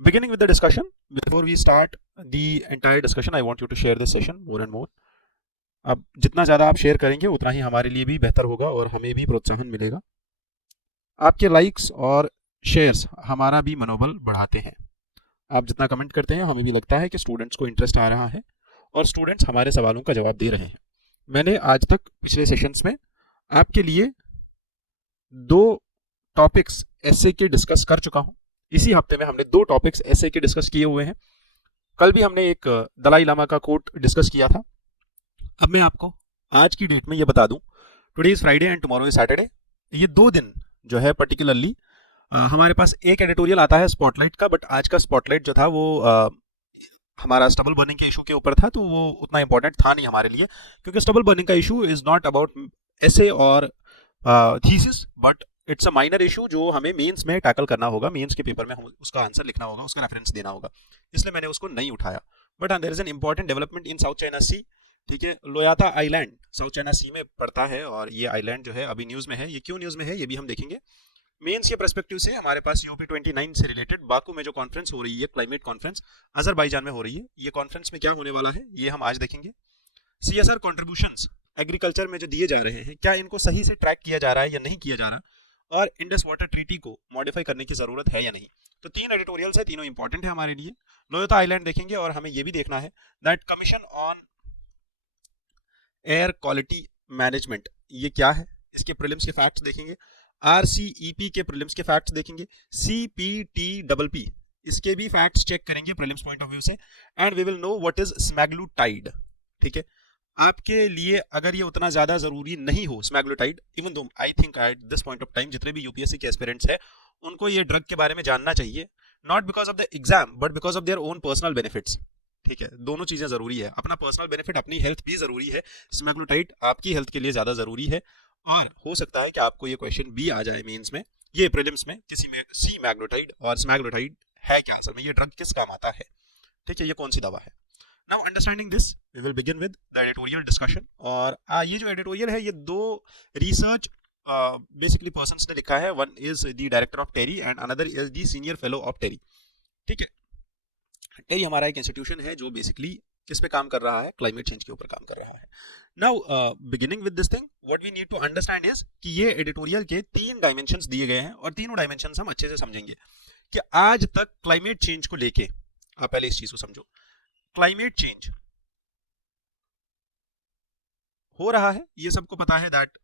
Beginning with the discussion, before we start the entire discussion, I want you to share this session more and more. अब जितना ज़्यादा आप share करेंगे उतना ही हमारे लिए भी बेहतर होगा और हमें भी प्रोत्साहन मिलेगा। आपके लाइक्स और शेयर्स हमारा भी मनोबल बढ़ाते हैं। आप जितना कमेंट करते हैं हमें भी लगता है कि स्टूडेंट्स को इंटरेस्ट आ रहा है और स्टूडेंट्स हमारे सवालों का जवाब दे रहे हैं। मैंने आज तक पिछले सेशंस में आपके लिए 2 टॉपिक्स एसए के डिस्कस कर चुका हूँ। इसी हफ्ते में हमने 2 टॉपिक्स एसए के डिस्कस किए हुए हैं। कल भी हमने एक दलाई लामा का कोट डिस्कस किया था। अब मैं आपको आज की डेट में ये बता दूं, today is Friday and tomorrow is Saturday. ये 2 दिन जो है पर्टिकुलरली हमारे पास एक एडिटोरियल आता है स्पॉटलाइट का, बट आज का स्पॉटलाइट जो था वो हमारा स्टबल बर्निंग के इशू के ऊपर था, तो वो उतना इंपॉर्टेंट था नहीं हमारे लिए, क्योंकि स्टबल बर्निंग का इशू इज नॉट अबाउट एसे और thesis, but it's a minor issue जो हमें मेंस में टैकल करना होगा। मेंस के पेपर में हम उसका आंसर लिखना होगा, उसका रेफरेंस देना होगा, इसलिए मैंने उसको नहीं उठाया। But there is an important development in South China Sea. ठीक है, Loaita island South China Sea में पड़ता है और ये आइलैंड जो है अभी न्यूज़ में है। ये क्यों न्यूज़ में है ये भी हम देखेंगे। मेंस के पर्सपेक्टिव से हमारे पास यूपी 29 से रिलेटेड बाकू में जो कॉन्फ्रेंस हो रही है, क्लाइमेट कॉन्फ्रेंस अजरबैजान में हो रही है, ये कॉन्फ्रेंस में क्या होने वाला है ये हम आज देखेंगे। सीएसआर कॉन्ट्रीब्यूशंस एग्रीकल्चर में जो दिए जा रहे हैं, क्या इनको सही से ट्रैक किया जा रहा है या नहीं किया जा रहा, और इंडस वाटर ट्रीटी को मॉडिफाई करने की जरूरत है या नहीं। तो 3 एडिटोरियल्स है, तीनों इंपॉर्टेंट है हमारे लिए। लोयोता आइलैंड देखेंगे और हमें ये भी देखना है that commission on air quality management ये क्या है, इसके प्रीलिम्स के फैक्ट्स देखेंगे। आरसीईपी के प्रीलिम्स के फैक्ट्स देखेंगे। सीपीटीपी इसके भी फैक्ट्स चेक करेंगे प्रीलिम्स पॉइंट ऑफ व्यू से। And we will know what is semaglutide. ठीक है, आपके लिए अगर ये उतना ज्यादा जरूरी नहीं हो semaglutide, even though I think at this point of time जितने भी यूपीएससी के एस्पिरेंट्स हैं उनको ये ड्रग के बारे में जानना चाहिए, not because of the exam but because of their own personal benefits. ठीक है, दोनों चीजें जरूरी है, अपना पर्सनल बेनिफिट, अपनी हेल्थ भी जरूरी है। स्मैग्लूटाइड आपकी हेल्थ के लिए ज्यादा जरूरी है और हो सकता है कि आपको ये क्वेश्चन भी आ जाए मेंस में, ये प्रीलिम्स में किसी में, सी मैग्लूटाइड और स्मैग्लूटाइड है क्या, असल में ये ड्रग किस काम आता है। ठीक है, ये कौन सी दवा है। Now understanding this we will begin with the editorial discussion. और ये जो एडिटोरियल है ये 2 रिसर्च बेसिकली पर्सन्स ने लिखा है। One is the director of TERI and another is the senior fellow of TERI. ठीक है, टेरी हमारा एक इंस्टीट्यूशन है जो बेसिकली किस पे काम कर रहा है, क्लाइमेट चेंज के ऊपर काम कर रहा है। Now beginning with this thing what we need to understand is कि ये एडिटोरियल के 3 डायमेंशंस दिए गए हैं और तीनों डायमेंशंस हम अच्छे से समझेंगे कि आज तक क्लाइमेट चेंज को लेके, आप पहले इस चीज को समझो, क्लाइमेट चेंज हो रहा है, ये सबको पता है that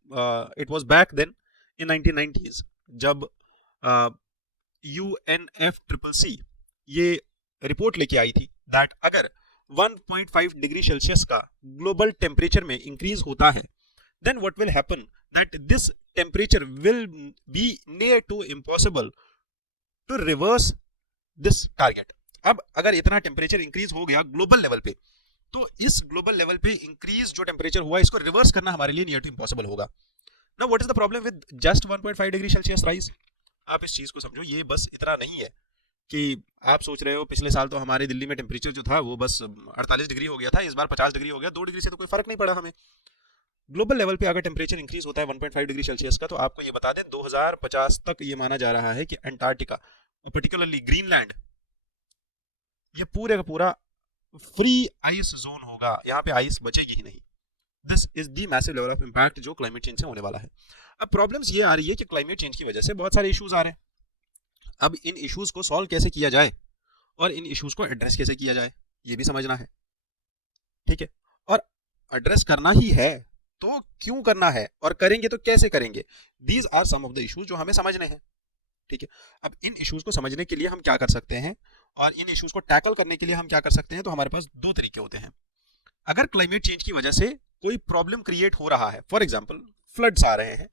it was back then in 1990s जब UNFCCC ये रिपोर्ट लेके आई थी दैट अगर 1.5 डिग्री सेल्सियस का ग्लोबल टेम्परेचर में इंक्रीज होता है, then what will happen that this temperature will be near to impossible to reverse this target. अब अगर इतना टेम्परेचर इंक्रीज हो गया ग्लोबल लेवल पे, तो इस ग्लोबल लेवल पे इंक्रीज जो टेम्परेचर हुआ इसको रिवर्स करना हमारे लिए नियर टू इम्पॉसिबल होगा। Now what is the problem with just 1.5 degree Celsius rise. आप इस चीज को समझो, ये बस इतना नहीं है कि आप सोच रहे हो पिछले साल तो हमारे दिल्ली में टेम्परेचर जो था वो बस 48 डिग्री हो गया था, इस बार 50 डिग्री हो गया, 2 डिग्री से तो कोई फर्क नहीं पड़ा हमें। ग्लोबल लेवल पे अगर टेम्परेचर इंक्रीज होता है 1.5 डिग्री सेल्सियस का, तो आपको ये बता दें 2050 तक ये माना जा रहा है कि अंटार्कटिका पर्टिकुलरली ग्रीनलैंड ये पूरे का पूरा फ्री आइस जोन होगा, यहाँ पे आइस बचेगी ही नहीं। This is the massive level of impact जो क्लाइमेट चेंज से होने वाला है। अब प्रॉब्लम्स ये आ रही है कि क्लाइमेट चेंज की वजह से बहुत सारे इश्यूज आ रहे हैं। अब इन इश्यूज को सॉल्व कैसे किया जाए और इन इश्यूज को एड्रेस कैसे किया जाए ये भी समझना है। ठीक है, और एड्रेस करना ही है तो क्यों करना है और करेंगे तो कैसे करेंगे, these are some of the issues जो हमें समझने हैं। ठीक है, अब इन इश्यूज को समझने के लिए हम क्या कर सकते हैं और इन इश्यूज को टैकल करने के लिए हम क्या कर सकते हैं, तो हमारे पास 2 तरीके होते हैं। अगर क्लाइमेट चेंज की वजह से कोई प्रॉब्लम क्रिएट हो रहा है, फॉर एग्जांपल फ्लड्स आ रहे हैं,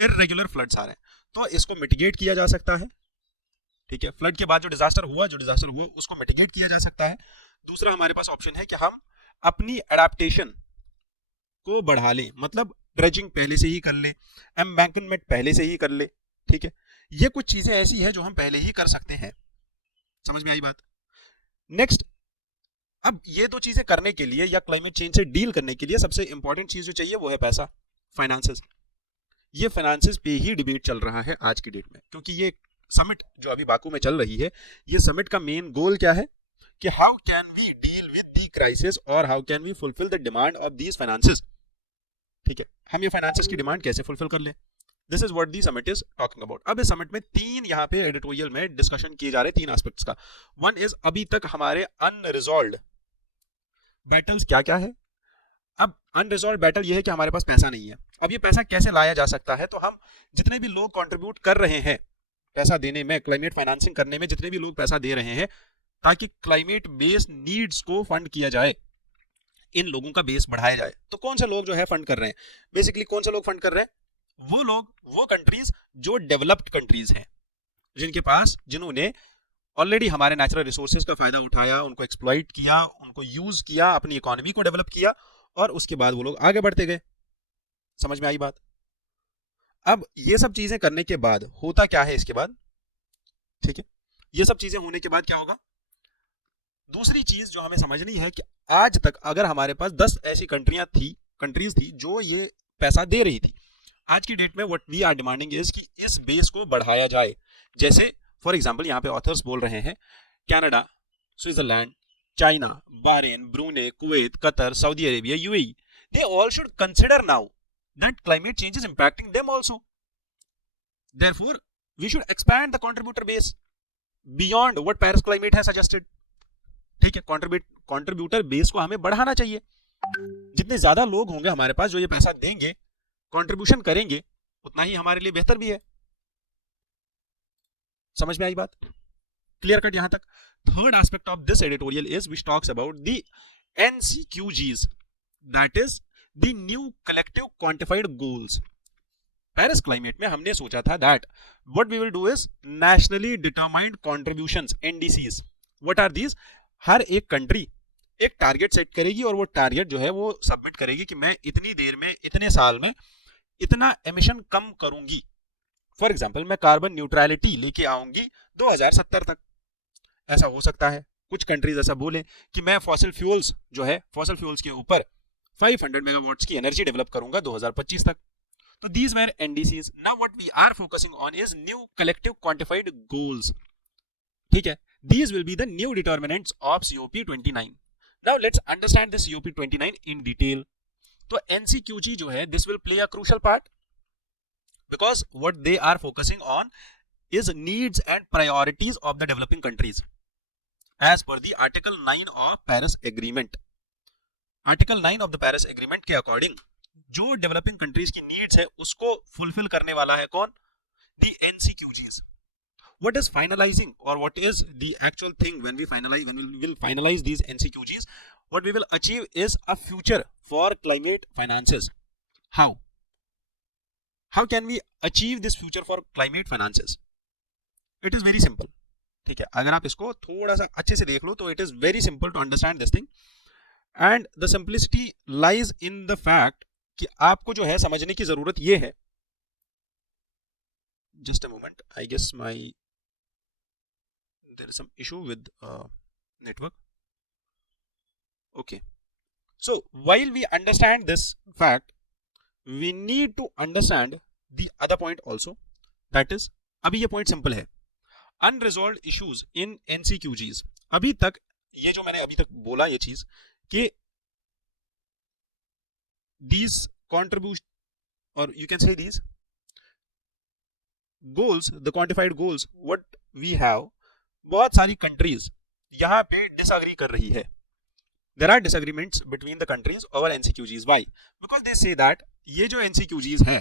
इररेगुलर फ्लड्स आ रहे हैं, तो इसको मिटिगेट किया जा सकता है। ठीक है, फ्लड के बाद जो डिजास्टर हुआ उसको मिटिगेट किया जा सकता है। दूसरा हमारे पास ऑप्शन है कि हम अपनी एडेप्टेशन को बढ़ा लें, मतलब ड्रेजिंग पहले से ही कर ले, एम्बैंकमेंट पहले से ही कर ले। ठीक है, ये कुछ चीजें ऐसी है जो हम पहले ही कर सकते हैं। समझ में आई बात। नेक्स्ट, अब ये 2 चीजें करने के लिए या क्लाइमेट चेंज से डील करने के लिए सबसे इंपॉर्टेंट चीज जो चाहिए वो है पैसा, फाइनेंसेस। ये फाइनेंसेस पे ही डिबेट चल रहा है आज की डेट में, क्योंकि ये समिट जो अभी बाकू में चल रही है, ये समिट का मेन गोल क्या है कि how can we deal with the crisis और how can we fulfil the demand of these finances. ठीक है, हम ये फाइनेंसेस की डिमांड कैसे फुलफिल कर लें, this is what the summit is talking about. अब इस समिट में तीन यहाँ पे एडिटोरियल में डिस्कशन किए जा रहे हैं तीन एस्पेक्ट्स का। वन इज अभी तक हमारे अनरिजॉल्व्ड बैटल्स क्या क्या है। अब अनरिजॉल्व बैटल ये है कि हमारे पास पैसा नहीं है। अब ये पैसा कैसे लाया जा सकता है, तो हम जितने भी लोग कंट्रीब्यूट कर रहे हैं पैसा देने में, क्लाइमेट फाइनेंसिंग करने में जितने भी लोग पैसा दे रहे हैं ताकि क्लाइमेट बेस्ड नीड्स को फंड किया जाए, इन लोगों का बेस बढ़ाया जाए। तो कौन से लोग जो है फंड कर रहे हैं, बेसिकली कौन से लोग फंड कर रहे हैं, वो लोग, वो कंट्रीज जो डेवलप्ड कंट्रीज हैं, जिन्होंने ऑलरेडी हमारे नेचुरल रिसोर्सेज का फायदा उठाया, उनको एक्सप्लॉइट किया, उनको यूज किया, अपनी इकोनॉमी को डेवलप किया और उसके बाद वो लोग आगे बढ़ते गए। समझ में आई बात। अब ये सब चीजें करने के बाद होता क्या है इसके बाद, ठीक है, ये सब चीजें होने के बाद क्या होगा, दूसरी चीज जो हमें समझनी है कि आज तक अगर हमारे पास 10 ऐसी कंट्रीज थी जो ये पैसा दे रही थी, आज की डेट में what we are demanding is कि इस बेस को बढ़ाया जाए। जैसे फॉर एग्जांपल यहाँ पे ऑथर्स बोल रहे हैं Canada, Switzerland, China, Bahrain, Brunei, Kuwait, Qatar, Saudi Arabia, UAE, they all should consider now that climate change is impacting them also. Therefore, we should expand the contributor base beyond what Paris climate has suggested. ठीक है, contributor base को हमें बढ़ाना चाहिए। जितने ज्यादा लोग होंगे हमारे पास जो ये पैसा देंगे, कंट्रीब्यूशन करेंगे, उतना ही हमारे लिए बेहतर भी है। समझ में आई बात, क्लियर कट यहां तक। Third aspect of this editorial is which talks about the NCQGs, that is the new collective quantified goals. Paris climate में हमने सोचा था that what we will do is nationally determined contributions, NDCs। What are these, हर एक country एक target set करेगी और वो टारगेट जो है वो सबमिट करेगी कि मैं इतनी देर में, इतने साल में इतना एमिशन कम करूंगी। फॉर एग्जाम्पल मैं कार्बन न्यूट्रलिटी लेके आऊंगी 2070 तक। ऐसा हो सकता है कुछ कंट्रीज ऐसा बोले कि मैं फॉसिल फ्यूल्स जो है, फॉसिल फ्यूल्स के ऊपर 500 मेगावाट्स की एनर्जी डेवलप करूंगा 2025 तक। तो these were NDCs। Now what we are focusing on is new collective quantified goals. ठीक है, these will be the new determinants of COP29। Now let's understand this COP29 in detail. तो NCQG जो है, this will play a crucial part because what they are focusing on is needs and priorities of the developing countries as per the Article 9 of Paris Agreement. Article 9 of the Paris Agreement के according जो developing countries की needs है उसको fulfill करने वाला है कौन, the NCQGs. What is finalizing or what is the actual thing when we will finalize these NCQGs, what we will achieve is a future for climate finances. How can we achieve this future for climate finances? It is very simple. ठीक है, अगर आप इसको थोड़ा सा अच्छे से देख लो तो it is very simple to understand this thing, and the simplicity lies in the fact कि आपको जो है समझने की जरूरत ये है। Just a moment, I guess there is some issue with network. Okay, so while we understand this fact, we need to understand the other point also, that is, अभी ये point simple है, unresolved issues in NCQGs। अभी तक ये जो मैंने अभी तक बोला ये चीज कि these contribution or you can say these goals, the quantified goals what we have, बहुत सारी countries यहाँ पे disagree कर रही है। There are disagreements between the countries over NCQGs. Why? Because they say that ये जो NCQGs है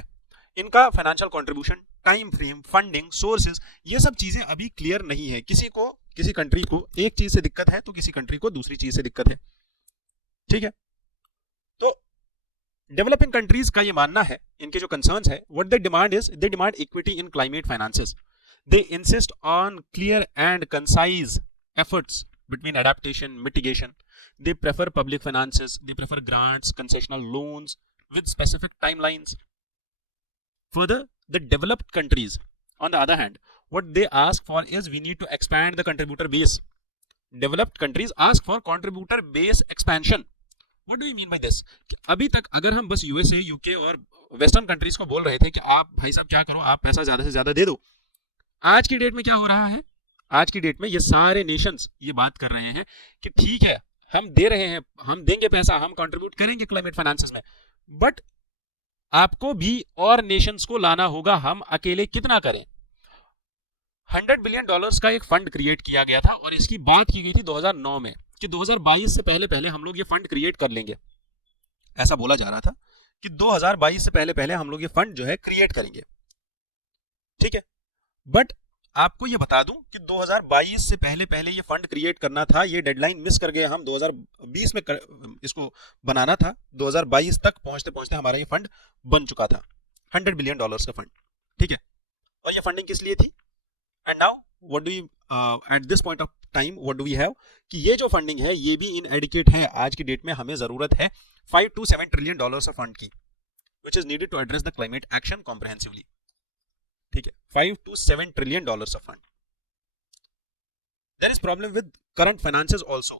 इनका financial contribution, time frame, funding, sources, ये सब चीजें अभी क्लियर नहीं है। किसी कंट्री को एक चीज से दिक्कत है तो किसी कंट्री को दूसरी चीज से दिक्कत है। ठीक है, तो डेवलपिंग कंट्रीज का ये मानना है, इनके जो कंसर्न्स है, what they demand is they demand equity in climate finances. They insist on clear and concise efforts between adaptation, mitigation. They prefer public finances, they prefer grants, concessional loans with specific timelines. Further, the developed countries, on the other hand, what they ask for is we need to expand the contributor base. Developed countries ask for contributor base expansion. What do you mean by this? अभी तक अगर हम बस USA, UK और western countries को बोल रहे थे कि आप भाई साहब क्या करो, आप पैसा ज्यादा से ज्यादा दे दो, आज की डेट में क्या हो रहा है, आज की डेट में ये सारे नेशंस ये बात कर रहे हैं कि ठीक है हम दे रहे हैं, हम देंगे पैसा, हम कंट्रीब्यूट करेंगे क्लाइमेट फाइनेंस में, बट आपको भी और नेशंस को लाना होगा, हम अकेले कितना करें। $100 बिलियन का एक फंड क्रिएट किया गया था और इसकी बात की गई थी 2009 में कि 2022 से पहले पहले हम लोग ये फंड क्रिएट कर लेंगे। ऐसा बोला जा रहा था कि 2022 से पहले पहले हम लोग ये फंड जो है क्रिएट करेंगे, ठीक है। बट आपको ये बता दूं कि 2022 से पहले पहले ये फंड क्रिएट करना था, ये डेडलाइन मिस कर गए हम, 2020 में इसको बनाना था, 2022 तक पहुंचते पहुंचते हमारा ये फंड बन चुका था, $100 बिलियन का फंड, ठीक है। और ये फंडिंग किस लिए थी, and now what do at this point of time what do we have कि ये जो फंडिंग है ये भी इनएडिक्वेट है। आज की डेट में हमें जरूरत है $5 to 7 ट्रिलियन ऑफ फंड की, which is needed to address the climate action comprehensively, ठीक है। $5 to 7 trillion of fund. There is problem with current finances also.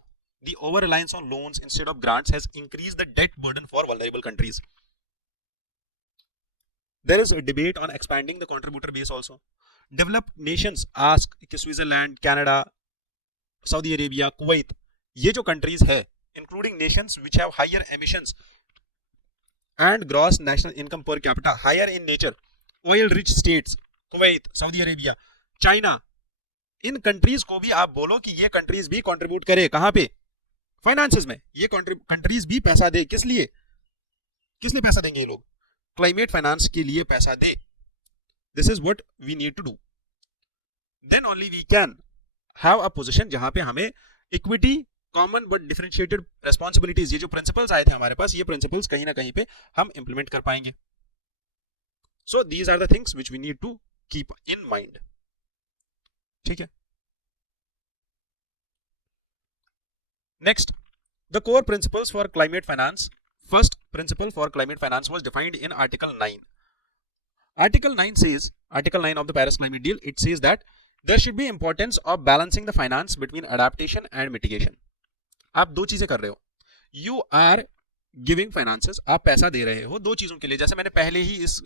The over reliance on loans instead of grants has increased the debt burden for vulnerable countries. There is a debate on expanding the contributor base also. Developed nations ask कि Switzerland, Canada, Saudi Arabia, Kuwait, ये जो countries है, including nations which have higher emissions and gross national income per capita higher in nature, oil rich states, Kuwait, Saudi Arabia, China, इन countries को भी आप बोलो कि ये कंट्रीज भी कंट्रीब्यूट करे, कहां पे, फाइनेंसेस में, ये कंट्रीज भी पैसा दे, किस लिए पैसा देंगे ये लोग, क्लाइमेट फाइनेंस के लिए पैसा दे। This is what we need to do, then only we can have a position जहां पे हमें equity, common but differentiated responsibilities, ये जो प्रिंसिपल्स आए थे हमारे पास, ये प्रिंसिपल्स कहीं ना कहीं पे हम इंप्लीमेंट कर पाएंगे। So these are the things which we need to keep in mind, ठीक है। Next, the core principles for climate finance. First principle for climate finance was defined in Article 9. Article 9 says, Article 9 of the Paris Climate Deal, it says that there should be importance of balancing the finance between adaptation and mitigation. आप दो चीजें कर रहे हो, you are giving finances, आप पैसा दे रहे हो दो चीजों के लिए। जैसे मैंने पहले ही इस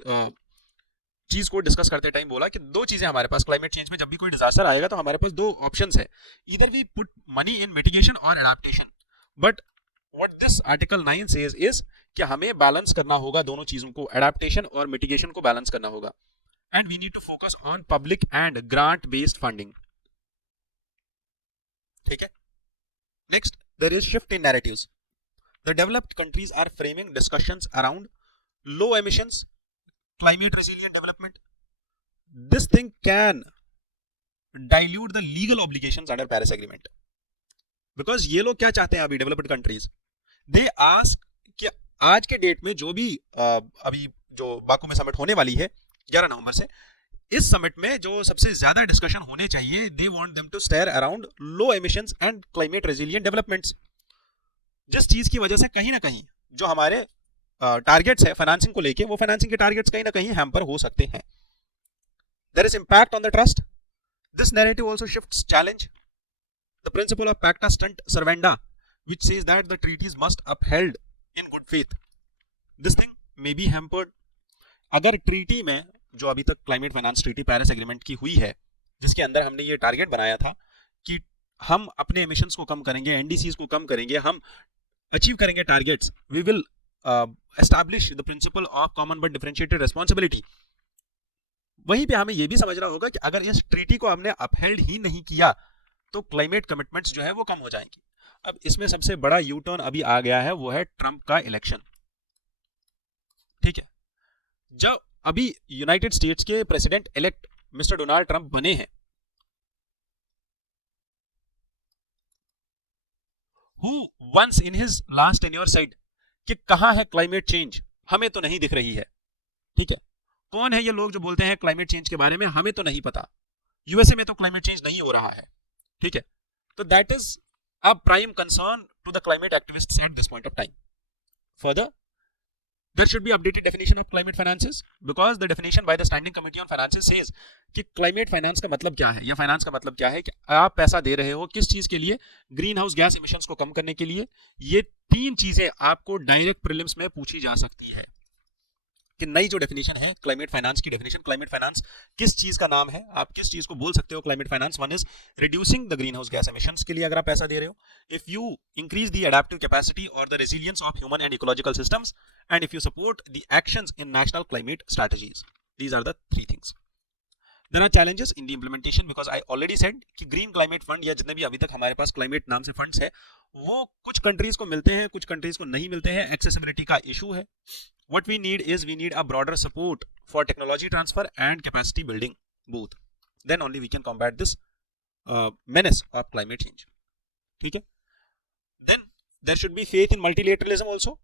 चीज को डिस्कस करते टाइम बोला कि दो चीजें हमारे पास, क्लाइमेट चेंज में जब भी कोई डिजास्टर आएगा तो हमारे पास दो ऑप्शंस है, इधर we put money in mitigation और adaptation. But what this article 9 says is कि हमें बैलेंस करना होगा दोनों चीजों को, एडाप्टेशन और मिटिगेशन को बैलेंस करना होगा, and we need to focus on public and grant based funding, ठीक है। Next, there is shift in narratives. The developed countries are framing discussions around low emissions, climate resilient development. This thing can dilute the legal obligations under Paris Agreement. Because ये लोग क्या चाहते हैं अभी developed countries? They ask कि आज के date में जो भी अभी जो बाकू में समिट होने वाली है 11 नवंबर से, इस समिट में जो सबसे ज्यादा डिस्कशन होने चाहिए, they want them to steer around low emissions and climate resilient developments. जिस चीज की वजह से कहीं ना कहीं जो हमारे टारगेट्स है फाइनेंसिंग को लेके, वो फाइनेंसिंग के टारगेट्स कहीं ना कहीं हैम्पर हो सकते हैं. There is impact on the trust. This narrative also shifts challenge the principle of pacta sunt servanda which says that the treaties must upheld in good faith. This thing may be hampered. अगर treaty में जो अभी तक climate finance treaty Paris agreement की हुई है, जिसके अंदर हमने ये टारगेट बनाया था कि हम अपने एमिशंस को कम करेंगे, एनडीसीज को कम करेंगे, हम अचीव करेंगे targets, we will establish the principle of common but differentiated responsibility. वहीं पे हमें यह भी समझना होगा कि अगर इस ट्रीटी को हमने अपहेल्ड ही नहीं किया तो क्लाइमेट कमिटमेंट्स जो है वो कम हो जाएंगी. अब इसमें सबसे बड़ा यू टर्न अभी आ गया है, वो है ट्रंप का इलेक्शन. ठीक है, जब अभी यूनाइटेड स्टेट्स के president elect mister Donald Trump बने हैं, who once in his last tenure said कि कहां है क्लाइमेट चेंज, हमें तो नहीं दिख रही है. ठीक है, कौन है ये लोग जो बोलते हैं क्लाइमेट चेंज के बारे में, हमें तो नहीं पता, यूएसए में तो क्लाइमेट चेंज नहीं हो रहा है. ठीक है, तो that is a prime concern to the climate activists at this point of time. Further, there should be updated definition of climate finances because the definition by the standing committee on finances says कि climate finance का मतलब क्या है, या finance का मतलब क्या है, कि आप पैसा दे रहे हो किस चीज के लिए, ग्रीन हाउस गैस इमिशंस को कम करने के लिए. ये तीन चीजें आपको डायरेक्ट प्रीलिम्स में पूछी जा सकती है. कि नई जो डेफिनेशन है क्लाइमेट फाइनेंस की डेफिनेशन, क्लाइमेट फाइनेंस किस चीज का नाम है, आप किस चीज को बोल सकते हो climate finance? One is reducing the green house gas emissions के लिए अगर आप पैसा दे रहे हो, if you increase the adaptive capacity और the resilience of human and ecological systems, and if you support the actions in national climate strategies. These are the three things. There are challenges in the implementation because I already said कि green climate fund या जितने भी अभी तक हमारे पास climate नाम से funds है वो कुछ कंट्रीज को मिलते हैं, कुछ कंट्रीज को नहीं मिलते हैं. एक्सेसिबिलिटी का इशू है. What we need is we need a broader support for technology transfer and capacity building both. Then only we can combat this menace of climate change. ठीक है. Then there should be faith in multilateralism also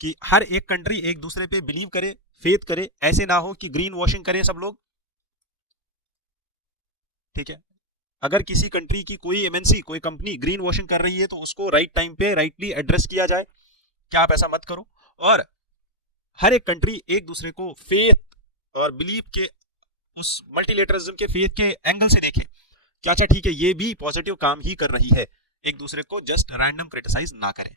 कि हर एक country एक दूसरे पे believe करे, faith करे. ऐसे ना हो कि ग्रीन वॉशिंग करे सब लोग. ठीक है. अगर किसी कंट्री की कोई एमएनसी, कोई कंपनी ग्रीन वॉशिंग कर रही है तो उसको राइट टाइम पे राइटली एड्रेस किया जाए कि आप ऐसा मत करो. और हर एक कंट्री एक दूसरे को फेथ और बिलीव के उस मल्टीलेटरलिज्म के फेथ के एंगल से देखे कि अच्छा ठीक है ये भी पॉजिटिव काम ही कर रही है, एक दूसरे को जस्ट रैंडम क्रिटिसाइज ना करें.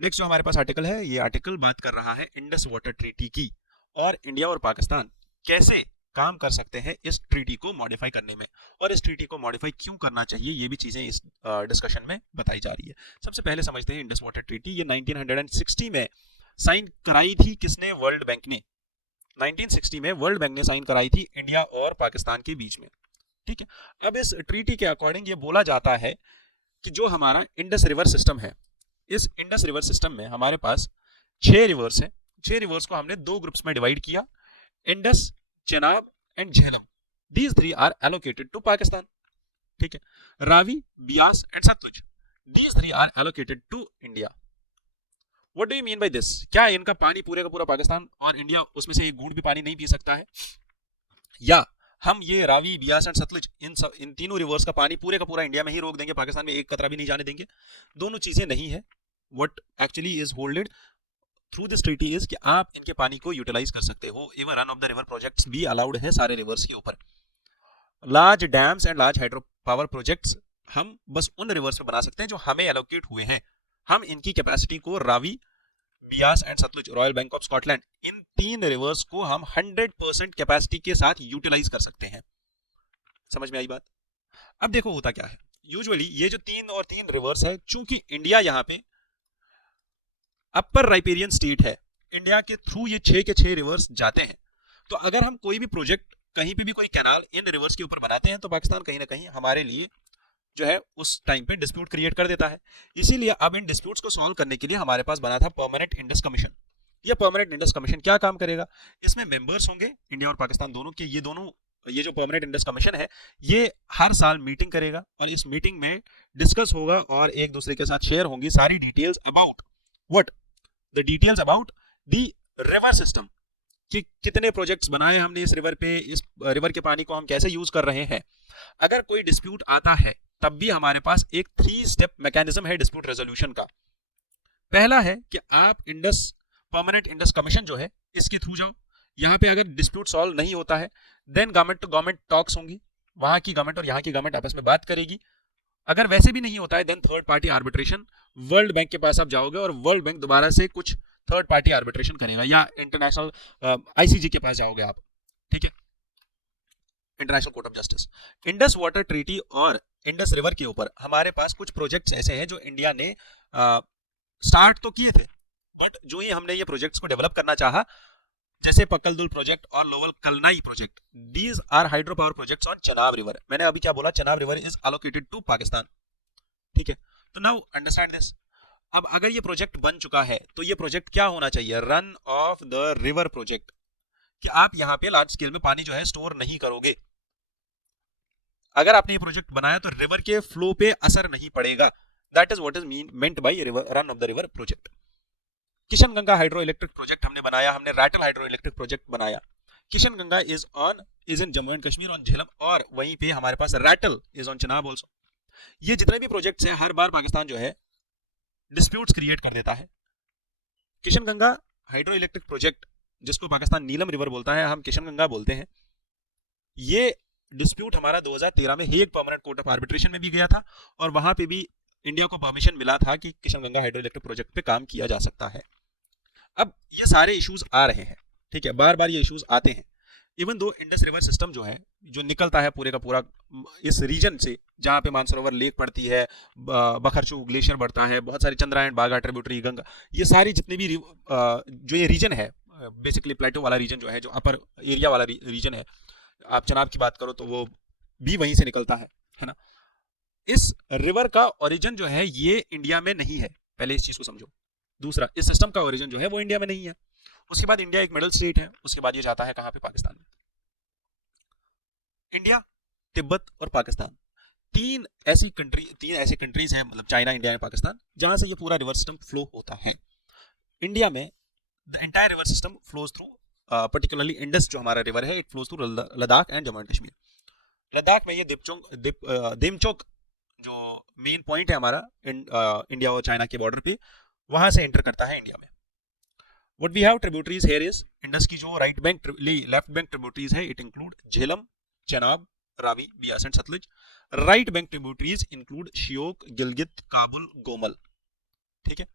नेक्स्ट जो हमारे पास आर्टिकल है, ये आर्टिकल बात कर रहा है इंडस वाटर ट्रीटी की और इंडिया और पाकिस्तान कैसे काम कर सकते हैं इस ट्रीटी को मॉडिफाई करने में, और इस ट्रीटी को मॉडिफाई क्यों करना चाहिए ये भी चीजें इस डिस्कशन में बताई जा रही है. सबसे पहले समझते हैं इंडस वाटर ट्रीटी. ये 1960 में साइन कराई थी किसने? वर्ल्ड बैंक ने. 1960 में वर्ल्ड बैंक ने साइन कराई थी इंडिया और पाकिस्तान के बीच में. ठीक है. अब इस ट्रीटी के अकॉर्डिंग ये बोला जाता है कि जो हमारा इंडस रिवर सिस्टम है, इस इंडस रिवर सिस्टम में हमारे पास 6 रिवर्स है. 6 रिवर्स को हमने 2 ग्रुप्स में डिवाइड किया, Indus, Chenab and Jhelum. These 3 are allocated to Pakistan. ठीक है. Ravi, Beas and Sutlej, These 3 are allocated to India. What do you mean by this? क्या इनका पानी पूरे का पूरा पाकिस्तान और इंडिया उसमें से एक बूंद भी पानी नहीं पी सकता है? या हम ये रावी, बियास एंड सतलुज इन तीनों रिवर्स का पानी पूरे का पूरा इंडिया में ही रोक देंगे, पाकिस्तान में एक कतरा भी नहीं जाने देंगे? दोनों चीजें नहीं है. What actually is holded through this treaty is कि आप इनके पानी को यूटिलाइज कर सकते हो. Even run of the river projects भी अलाउड है सारे रिवर्स के ऊपर. Large dams and large hydro power projects हम बस उन रिवर्स पे बना सकते हैं जो हमें एलोकेट हुए हैं. हम इनकी कैपेसिटी को Ravi, Beas and Sutlej, royal bank of Scotland, इन 3 रिवर्स को हम 100% कैपेसिटी के साथ यूटिलाइज कर सकते हैं. समझ में आई बात? अब देखो होता क्या है. यूजुअली ये जो 3 और 3 रिवर्स है, चूंकि इंडिया यहाँ पे अपर राइपेरियन स्टेट है, इंडिया के थ्रू ये 6 के 6 रिवर्स जाते हैं. तो अगर हम कोई भी प्रोजेक्ट कहीं पे भी कोई कैनाल इन रिवर्स के ऊपर बनाते हैं तो पाकिस्तान कहीं ना कहीं हमारे लिए जो है उस टाइम पे डिस्प्यूट क्रिएट कर देता है. इसीलिए अब इन डिस्प्यूट्स को सॉल्व करने के लिए हमारे पास बना था परमानेंट इंडस कमीशन. ये परमानेंट इंडस कमीशन क्या काम करेगा? इसमें मेंबर्स होंगे इंडिया और पाकिस्तान दोनों के. ये जो परमानेंट इंडस कमीशन है ये हर साल मीटिंग करेगा और इस मीटिंग में डिस्कस होगा और एक दूसरे के साथ शेयर होंगी सारी details about what the details about the river system, कि कितने प्रोजेक्ट्स बनाए हमने इस रिवर पे, इस रिवर के पानी को हम कैसे यूज कर रहे हैं. अगर कोई डिस्प्यूट आता है तब भी हमारे पास एक 3 स्टेप मैकेनिज्म है डिस्प्यूट रेजोल्यूशन का. पहला है कि आप परमानेंट इंडस कमीशन जो है इसके थ्रू जाओ. यहाँ पे अगर डिस्प्यूट सॉल्व नहीं होता है then government to government talks होंगी, वहां की गवर्नमेंट और यहाँ की गवर्नमेंट आपस में बात करेगी. अगर वैसे भी नहीं होता है then third party arbitration, world bank के पास आप जाओगे और वर्ल्ड बैंक दोबारा से कुछ थर्ड पार्टी आर्बिट्रेशन करेगा, या इंटरनेशनल आईसीजे के पास जाओगे आप. ठीक है, international court of justice. Indus water treaty और इंडस रिवर के ऊपर हमारे पास कुछ प्रोजेक्ट्स ऐसे हैं जो इंडिया ने स्टार्ट तो किए थे, बट जो ही हमने ये प्रोजेक्ट्स को डेवलप करना चाहा, जैसे पक्कलदुल प्रोजेक्ट और lower Kalnai project, these are hydro power projects on Chenab river. मैंने अभी क्या बोला? Chenab river is allocated to Pakistan. ठीक है, तो नाउ अंडरस्टैंड दिस. अब अगर ये प्रोजेक्ट बन चुका है तो ये प्रोजेक्ट क्या होना चाहिए? Run of the river project, कि आप यहाँ पे लार्ज स्केल में पानी जो है स्टोर नहीं करोगे. अगर आपने ये प्रोजेक्ट बनाया तो रिवर के फ्लो पे असर नहीं पड़ेगा. That is what is meant by run of the river project. Kishan Ganga hydro electric project हमने बनाया, हमने रैटल हाइड्रो इलेक्ट्रिक प्रोजेक्ट बनाया. Kishan Ganga is in Jammu and Kashmir on Jhelum, और वहीं पे हमारे पास Ratle is on Chenab also. ये जितने भी प्रोजेक्ट्स हैं हर बार पाकिस्तान जो है डिस्प्यूट्स क्रिएट कर देता है. Kishan Ganga hydro electric project, जिसको पाकिस्तान नीलम रिवर बोलता है, हम किशन गंगा बोलते हैं, ये डिस्प्यूट हमारा 2013 में Hague permanent court of arbitration में भी गया था और वहां पे भी इंडिया को परमिशन मिला था कि Kishan Ganga hydro electric project पे काम किया जा सकता है. अब ये सारे इश्यूज आ रहे हैं, ठीक है, बार बार ये इश्यूज आते हैं। Even though Indus river system जो है, जो निकलता है पूरे का पूरा इस रीजन से जहाँ पे मानसरोवर लेक पड़ती है, बखरचू ग्लेशियर बढ़ता है, बहुत सारी चंद्रायन, बागा, ट्रिब्यूटरी, गंगा, ये सारी जितने भी जो ये रीजन है, बेसिकली प्लेटो वाला रीजन जो है, जो अपर एरिया वाला रीजन है, आप चनाब की बात करो तो वो भी वहीं से निकलता है ना। इस रिवर का ओरिजिन जो है ये इंडिया में नहीं है, पहले इस चीज को समझो। दूसरा, इस सिस्टम का ओरिजिन जो है वो इंडिया में नहीं है। उसके बाद इंडिया एक मिडिल स्टेट है, उसके बाद ये जाता है कहां पे, पाकिस्तान में। इंडिया, तिब्बत और पाकिस्तान, तीन ऐसे कंट्रीज हैं, मतलब चाइना, इंडिया एंड पाकिस्तान, जहां से ये पूरा रिवर सिस्टम फ्लो होता है। इंडिया में the entire river system flows through, particularly Indus जो हमारा रिवर है, एक flows through Ladakh and Jammu and Kashmir. Ladakh में ये दिमचोक जो मेन पॉइंट है हमारा इंडिया और चाइना के बॉर्डर पे, वहां से एंटर करता है इंडिया में। What we have tributaries here is, Indus की जो लेफ्ट बैंक ट्रिब्यूटरीज है, it include Jhelum, Chenab, Ravi, Beas and Sutlej. Right bank tributaries include Shyok, Gilgit, Kabul, Gomal. ठीक है,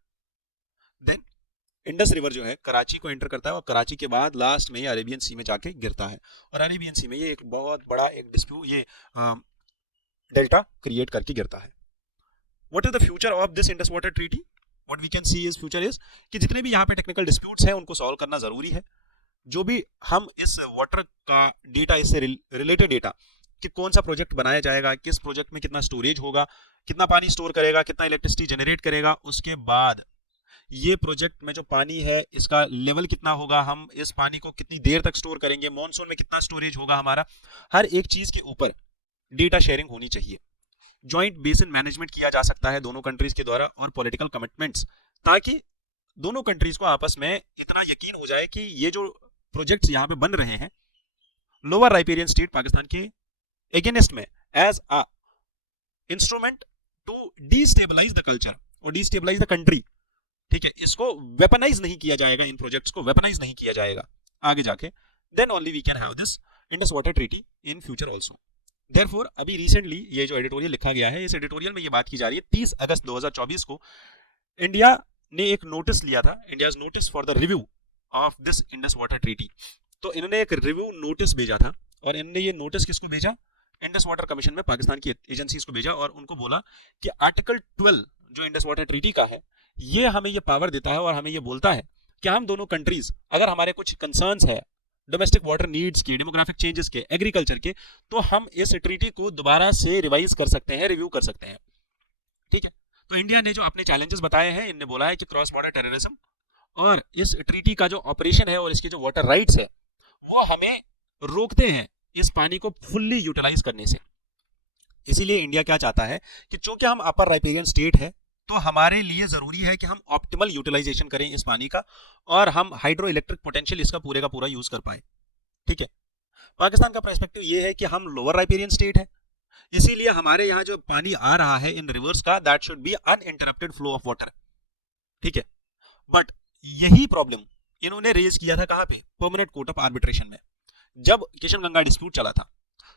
देन इंडस रिवर जो है कराची को एंटर करता है, और कराची के बाद लास्ट में ये अरेबियन सी में जाके गिरता है, और अरेबियन सी में ये एक बहुत बड़ा एक डिस्प्यूट, ये डेल्टा क्रिएट करके गिरता है। What is the future of this Indus water treaty? What we can see is future is कि जितने भी यहाँ पे टेक्निकल डिस्प्यूट्स हैं उनको सॉल्व करना जरूरी है। जो भी हम इस वाटर का डेटा, इससे रिलेटेड डेटा कि कौन सा प्रोजेक्ट बनाया जाएगा, किस प्रोजेक्ट में कितना स्टोरेज होगा, कितना पानी स्टोर करेगा, कितना इलेक्ट्रिसिटी जनरेट करेगा, उसके बाद ये प्रोजेक्ट में जो पानी है इसका लेवल कितना होगा, हम इस पानी को कितनी देर तक स्टोर करेंगे, मॉनसून में कितना स्टोरेज होगा हमारा, हर एक चीज के ऊपर डेटा शेयरिंग होनी चाहिए। जॉइंट बेसिन मैनेजमेंट किया जा सकता है दोनों कंट्रीज के द्वारा, और पॉलिटिकल कमिटमेंट्स, ताकि दोनों कंट्रीज को आपस में इतना यकीन हो जाए कि ये जो प्रोजेक्ट्स यहाँ पे बन रहे हैं लोअर राइपेरियन स्टेट पाकिस्तान के अगेंस्ट में, as a instrument to destabilise the culture और डिस्टेबलाइज द कंट्री। ठीक है, इसको वेपनाइज नहीं किया जाएगा, इन प्रोजेक्ट्स को वेपनाइज नहीं किया जाएगा आगे जाके, then only we can have this Indus water treaty in future also. Therefore अभी रिसेंटली ये जो एडिटोरियल लिखा गया है, इस एडिटोरियल में ये बात की जा रही है 30 अगस्त 2024 को इंडिया ने एक नोटिस लिया था, India's notice for the review of this Indus water treaty. तो इन्होंने एक रिव्यू नोटिस भेजा था, और इन्होंने ये नोटिस किसको भेजा, इंडस वाटर कमीशन में पाकिस्तान की एजेंसीज को भेजा, और उनको बोला कि आर्टिकल 12 जो इंडस वाटर ट्रीटी का है, ये हमें ये पावर देता है और हमें ये बोलता है कि हम दोनों कंट्रीज, अगर हमारे कुछ कंसर्न्स है डोमेस्टिक वाटर नीड्स के, डेमोग्राफिक चेंजेस के, एग्रीकल्चर के, तो हम इस ट्रीटी को दोबारा से रिवाइज कर सकते हैं, रिव्यू कर सकते हैं। ठीक है, तो इंडिया ने जो अपने चैलेंजेस बताए हैं, इन्होंने बोला है कि क्रॉस बॉर्डर टेररिज्म और इस ट्रीटी का जो ऑपरेशन है और इसके जो वाटर राइट्स है वो हमें रोकते हैं इस पानी को फुल्ली यूटिलाइज करने से। इसीलिए इंडिया क्या चाहता है कि चूंकि हम अपर राइपेरियन स्टेट है, तो हमारे लिए जरूरी है कि हम ऑप्टिमल यूटिलाइजेशन करें इस पानी का, और हम हाइड्रो इलेक्ट्रिक पोटेंशियल इसका पूरे का पूरा यूज कर पाए। ठीक है, पाकिस्तान का पर्सपेक्टिव ये है कि हम लोअर राइपेरियन स्टेट है, इसीलिए हमारे यहाँ जो पानी आ रहा है इन रिवर्स का, that should be uninterrupted flow of water. ठीक है, बट यही प्रॉब्लम इन्होंने रेज किया था कहां पे, परमानेंट कोर्ट ऑफ आर्बिट्रेशन में, जब किशन गंगा डिस्प्यूट चला था।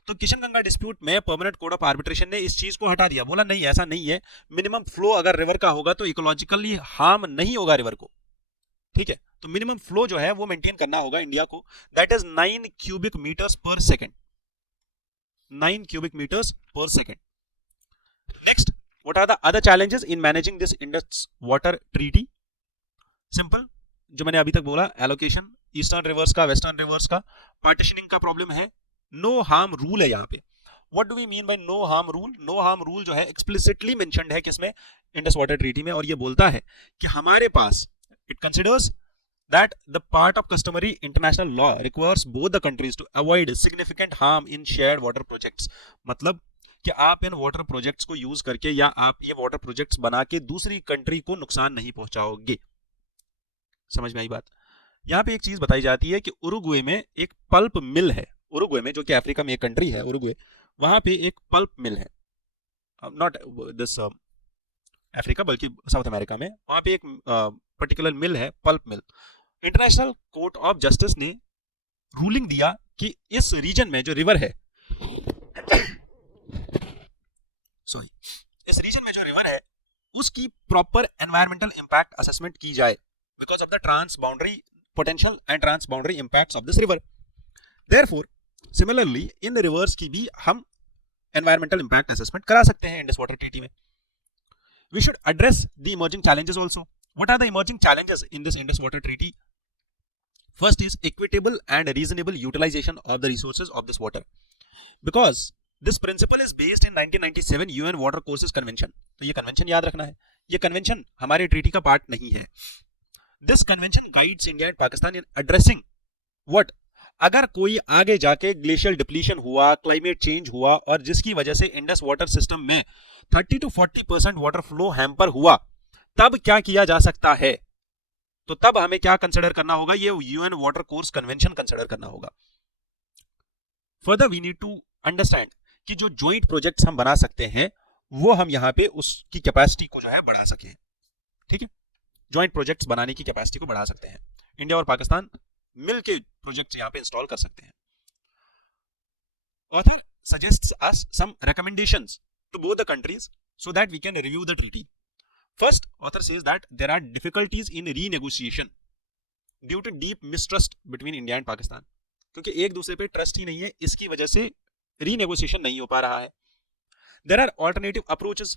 तो किशन गंगा डिस्प्यूट में परमानेंट कोर्ट ऑफ आर्बिट्रेशन ने इस चीज को हटा दिया, बोला नहीं ऐसा नहीं है, मिनिमम फ्लो अगर रिवर का होगा तो इकोलॉजिकली हार्म नहीं होगा रिवर को। ठीक है, तो मिनिमम फ्लो जो है वो मेंटेन करना होगा इंडिया को, that is 9 cubic metres per second, 9 cubic metres per second. Next, what are the other challenges in managing this Indus water treaty? Simple, जो मैंने अभी तक बोला, एलोकेशन, ईस्टर्न रिवर्स का, वेस्टर्न रिवर्स का, पार्टीशनिंग का प्रॉब्लम है, नो हार्म रूल है यहाँ पे। What do we mean by no harm rule? No harm rule जो है एक्सप्लिसिटली मेंशन्ड है किसमें, इंडस वाटर ट्रीटी में, और ये बोलता है कि हमारे पास, it considers that the part of customary international law requires both the countries to avoid significant harm in shared water projects। मतलब कि आप इन वाटर प्रोजेक्ट्स को यूज करके या आप ये वाटर प्रोजेक्ट्स बना के दूसरी कंट्री को नुकसान नहीं पहुंचाओगे। समझ में आई बात? यहाँ पे एक चीज बताई जाती है कि उरुग्वे में एक पल्प मिल है, उरुग्वे में, जो कि अफ्रीका में एक कंट्री है उरुग्वे, वहां पे एक पल्प मिल है, नॉट दिस अफ्रीका बल्कि साउथ अमेरिका में, वहां पे एक पर्टिकुलर मिल है, pulp mill. International court of justice ने रूलिंग दिया कि इस रीजन में जो रिवर है सॉरी इस रीजन में जो रिवर है उसकी प्रॉपर एनवायरमेंटल इंपैक्ट असेसमेंट की जाए because of the transboundary potential and transboundary impacts of this river. Therefore, similarly in rivers की भी हम environmental impact assessment करा सकते हैं Indus Water Treaty में. We should address the emerging challenges also. What are the emerging challenges in this Indus Water Treaty? First is equitable and reasonable utilization of the resources of this water. Because this principle is based in 1997 UN Water Courses Convention. तो ये convention याद रखना है. ये convention हमारे treaty का part नहीं है. This convention guides India and Pakistan in addressing what? अगर कोई आगे जाके ग्लेशियल डिप्लीशन हुआ, क्लाइमेट चेंज हुआ और जिसकी वजह से इंडस वाटर सिस्टम में 30 to 40% वाटर फ्लो हैम्पर हुआ, तब क्या किया जा सकता है? तो तब हमें क्या कंसिडर करना होगा? ये UN watercourse convention consider करना होगा. Further we need to understand कि जो जॉइंट प्रोजेक्ट्स हम बना सकते हैं वो हम यहाँ पे उसकी कैपेसिटी को जो है बढ़ा सकें. ठीक है, जॉइंट प्रोजेक्ट्स बनाने की कैपेसिटी को बढ़ा सकते हैं. इंडिया और पाकिस्तान मिलके प्रोजेक्ट्स यहाँ पे इंस्टॉल कर सकते हैं. Author suggests us some recommendations to both the countries so that we can review the treaty. First, author says that there are difficulties in renegotiation due to deep mistrust between India and Pakistan. क्योंकि एक दूसरे पे trust ही नहीं है, इसकी वजह से renegotiation नहीं हो पा रहा है. There are alternative approaches.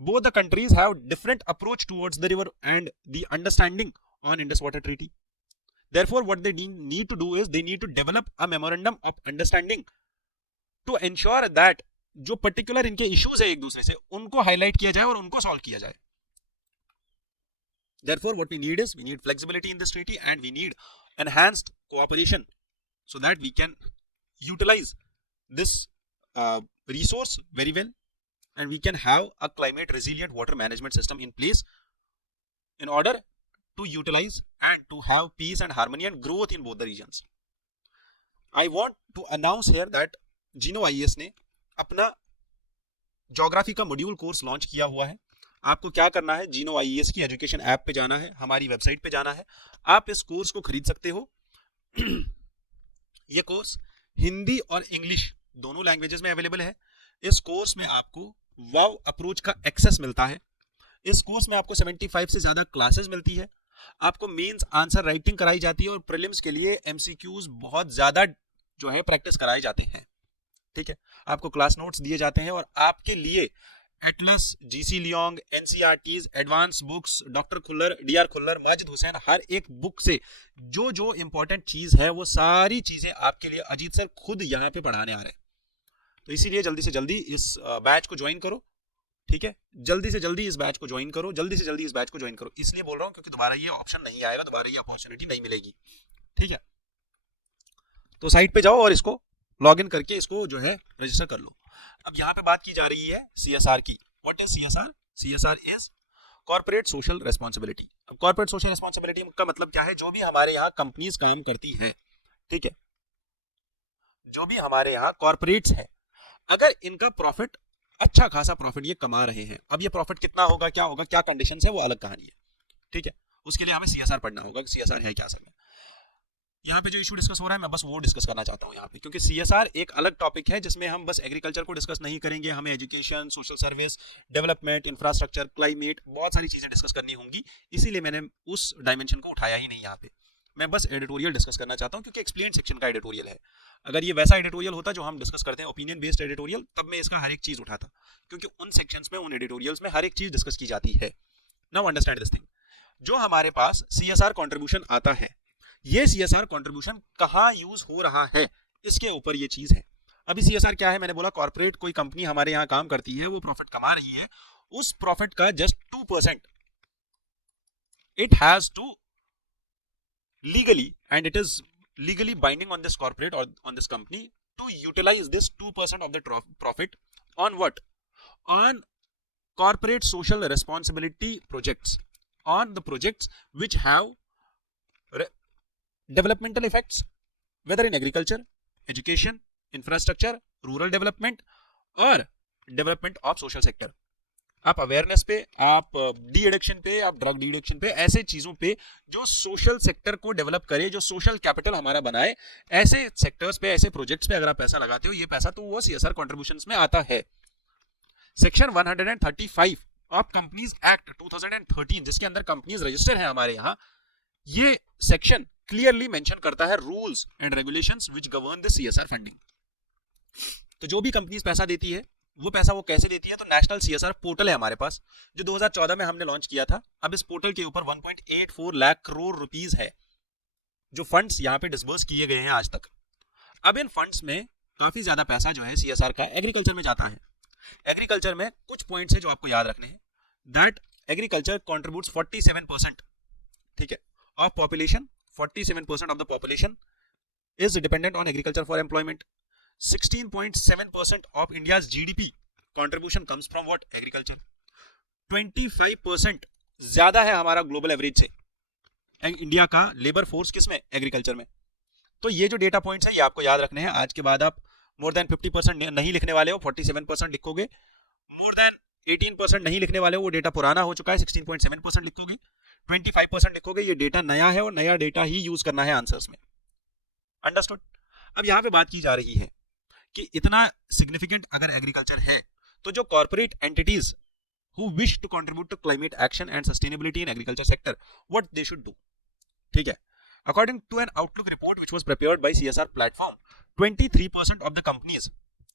Both the countries have different approach towards the river and the understanding on Indus Water Treaty. Therefore, what they need to do is they need to develop a memorandum of understanding to ensure that जो particular इनके issues है एक दूसरे से उनको highlight किया जाए और उनको सॉल्व किया जाए. Therefore, what we need is we need flexibility in this treaty and we need enhanced cooperation so that we can utilize this resource very well and we can have a climate resilient water management system in place in order to utilize and to have peace and harmony and growth in both the regions. I want to announce here that Gino IAS ने अपना geography का module course launch किया हुआ है. आपको क्या करना है? जीनो आईएएस की एजुकेशन ऐप पे जाना है, हमारी वेबसाइट पे जाना है. आप इस कोर्स को खरीद सकते हो. ये कोर्स हिंदी और इंग्लिश दोनों लैंग्वेजेस में अवेलेबल है. इस कोर्स में आपको वाव अप्रोच का एक्सेस मिलता है. इस कोर्स में आपको 75 से ज्यादा क्लासेस मिलती है. आपको मेंस आंसर राइटिंग कराई जाती है और प्रीलिम्स के लिए एमसीक्यूज बहुत ज्यादा जो है प्रैक्टिस कराए जाते हैं. ठीक है, आपको क्लास नोट्स दिए जाते हैं और आपके लिए atlas, G C Leong, NCERTs, advance books, doctor Khullar, D R Khullar, Majid Hussain, हर एक बुक से जो जो इंपॉर्टेंट चीज है वो सारी चीजें आपके लिए अजीत सर खुद यहाँ पे पढ़ाने आ रहे हैं. तो इसीलिए जल्दी से जल्दी इस बैच को ज्वाइन करो. ठीक है, जल्दी से जल्दी इस बैच को ज्वाइन करो, जल्दी से जल्दी इस बैच को ज्वाइन करो. इसलिए बोल रहा हूँ क्योंकि दोबारा ये ऑप्शन नहीं आएगा, दोबारा ये अपॉर्चुनिटी नहीं मिलेगी. ठीक है, तो साइट पे जाओ और इसको लॉग इन करके इसको जो है रजिस्टर कर लो. अब यहाँ पे बात की जा रही है सीएसआर की. What is CSR? CSR is corporate social responsibility. अब कॉर्पोरेट सोशल रेस्पॉन्सिबिलिटी का मतलब क्या है? जो भी हमारे यहाँ कंपनीज काम करती है, ठीक है, जो भी हमारे यहाँ कॉर्पोरेट्स है, अगर इनका प्रॉफिट अच्छा खासा प्रॉफिट ये कमा रहे हैं, अब ये प्रॉफिट कितना होगा, क्या होगा, क्या कंडीशंस है, वो अलग कहानी है. ठीक है, उसके लिए हमें सीएसआर पढ़ना होगा कि सीएसआर है क्या. सब यहाँ पे जो इशू डिस्कस हो रहा है मैं बस वो डिस्कस करना चाहता हूँ यहाँ पे, क्योंकि सीएसआर एक अलग टॉपिक है जिसमें हम बस एग्रीकल्चर को डिस्कस नहीं करेंगे. हमें education, social service, development, infrastructure, climate, बहुत सारी चीजें डिस्कस करनी होंगी. इसीलिए मैंने उस डायमेंशन को उठाया ही नहीं यहाँ पे. मैं बस एडिटोरियल डिस्कस करना चाहता हूँ क्योंकि एक्सप्लेन सेक्शन का एडिटोरियल है. अगर ये वैसा एडिटोरियल होता जो हम डिस्कस करते हैं, ओपिनियन बेस्ड एडिटोरियल, तब मैं इसका हर एक चीज उठाता, क्योंकि उन सेक्शंस में, उन एडिटोरियल्स में हर एक चीज डिस्कस की जाती है. Now understand this thing. जो हमारे पास सीएसआर कंट्रीब्यूशन आता है, ये सीएसआर कंट्रीब्यूशन कहाँ यूज हो रहा है, इसके ऊपर ये चीज है. अभी सीएसआर क्या है? मैंने बोला कॉर्पोरेट कोई कंपनी हमारे यहाँ काम करती है, वो प्रॉफिट कमा रही है, उस प्रॉफिट का just 2% it has to legally, and it is legally binding on this corporate or on this company to utilize this 2% of the profit on what? On corporate social responsibility projects, on the projects which have developmental effects, whether in agriculture, education, infrastructure, rural development or development of social sector. आप awareness पे, आप de addiction पे, आप drug de addiction पे, ऐसे चीजों पे जो सोशल सेक्टर को डेवलप करे, जो सोशल कैपिटल हमारा बनाए, ऐसे सेक्टर्स पे, ऐसे प्रोजेक्ट्स पे अगर आप पैसा लगाते हो, ये पैसा तो वो सीएसआर कंट्रीब्यूशंस में आता है. सेक्शन 135 ऑफ कंपनीज एक्ट 2013, जिसके अंदर कंपनीज रजिस्टर है हमारे यहाँ, ये सेक्शन क्लियरली मेंशन करता है rules and regulations which govern the CSR funding. तो जो भी कंपनीज पैसा देती है वो पैसा वो कैसे देती है, तो नेशनल सीएसआर पोर्टल है हमारे पास जो 2014 में हमने लॉन्च किया था। अब इस पोर्टल के ऊपर 1.84 लाख करोड़ रुपीस है जो फंड्स यहाँ पे डिस्बर्स किए गए हैं आज तक। अब इन फंड्स में काफी ज्यादा पैसा जो है सीएसआर का एग्रीकल्चर में जाता है। एग्रीकल्चर में कुछ पॉइंट्स है जो आपको याद रखने हैं, दैट एग्रीकल्चर कंट्रीब्यूट्स 47%, ठीक है, of population. 47% of the population is dependent on agriculture for employment. 16.7% of India's GDP contribution comes from what? Agriculture. 25% ज्यादा है हमारा ग्लोबल एवरेज से इंडिया का लेबर फोर्स किसमें? एग्रीकल्चर में। तो ये जो डेटा पॉइंट्स है ये आपको याद रखने हैं। आज के बाद आप मोर देन 50% नहीं लिखने वाले हो, 47% लिखोगे। मोर देन 18% नहीं लिखने वाले हो, वो डेटा पुराना हो चुका है, 16.7% लिखोगे। 25% लिखोगे, ये डेटा नया है और नया डेटा ही यूज करना है आंसर्स में। अंडरस्टूड? अब यहाँ पे बात की जा रही है कि इतना सिग्निफिकेंट अगर एग्रीकल्चर है तो जो corporate entities who wish to contribute to climate action and sustainability in agriculture sector, what they should do, ठीक है। According to an outlook report which was prepared by CSR platform, 23% of the companies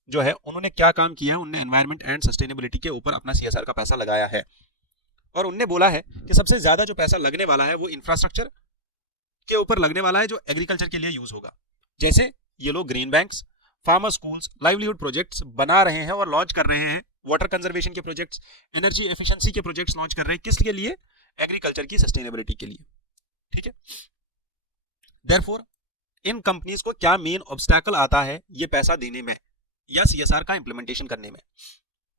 जो है उन्होंने क्या काम किया है, उन्होंने एनवायरमेंट एंड सस्टेनेबिलिटी के ऊपर अपना सीएसआर का पैसा लगाया है। और उन्होंने बोला है कि सबसे ज्यादा जो पैसा लगने वाला है वो इंफ्रास्ट्रक्चर के ऊपर लगने वाला है जो एग्रीकल्चर के लिए यूज होगा। जैसे ये लोग green banks, farmer schools, livelihood projects बना रहे हैं और लॉन्च कर रहे हैं। वाटर कंजर्वेशन के प्रोजेक्ट्स, एनर्जी एफिशिएंसी के प्रोजेक्ट्स लॉन्च कर रहे हैं। किसके लिए? एग्रीकल्चर की सस्टेनेबिलिटी के लिए, ठीक है। देयरफॉर इन कंपनीज को क्या मेन ऑब्स्टैकल आता है ये पैसा देने में या सीएसआर का इंप्लीमेंटेशन करने में?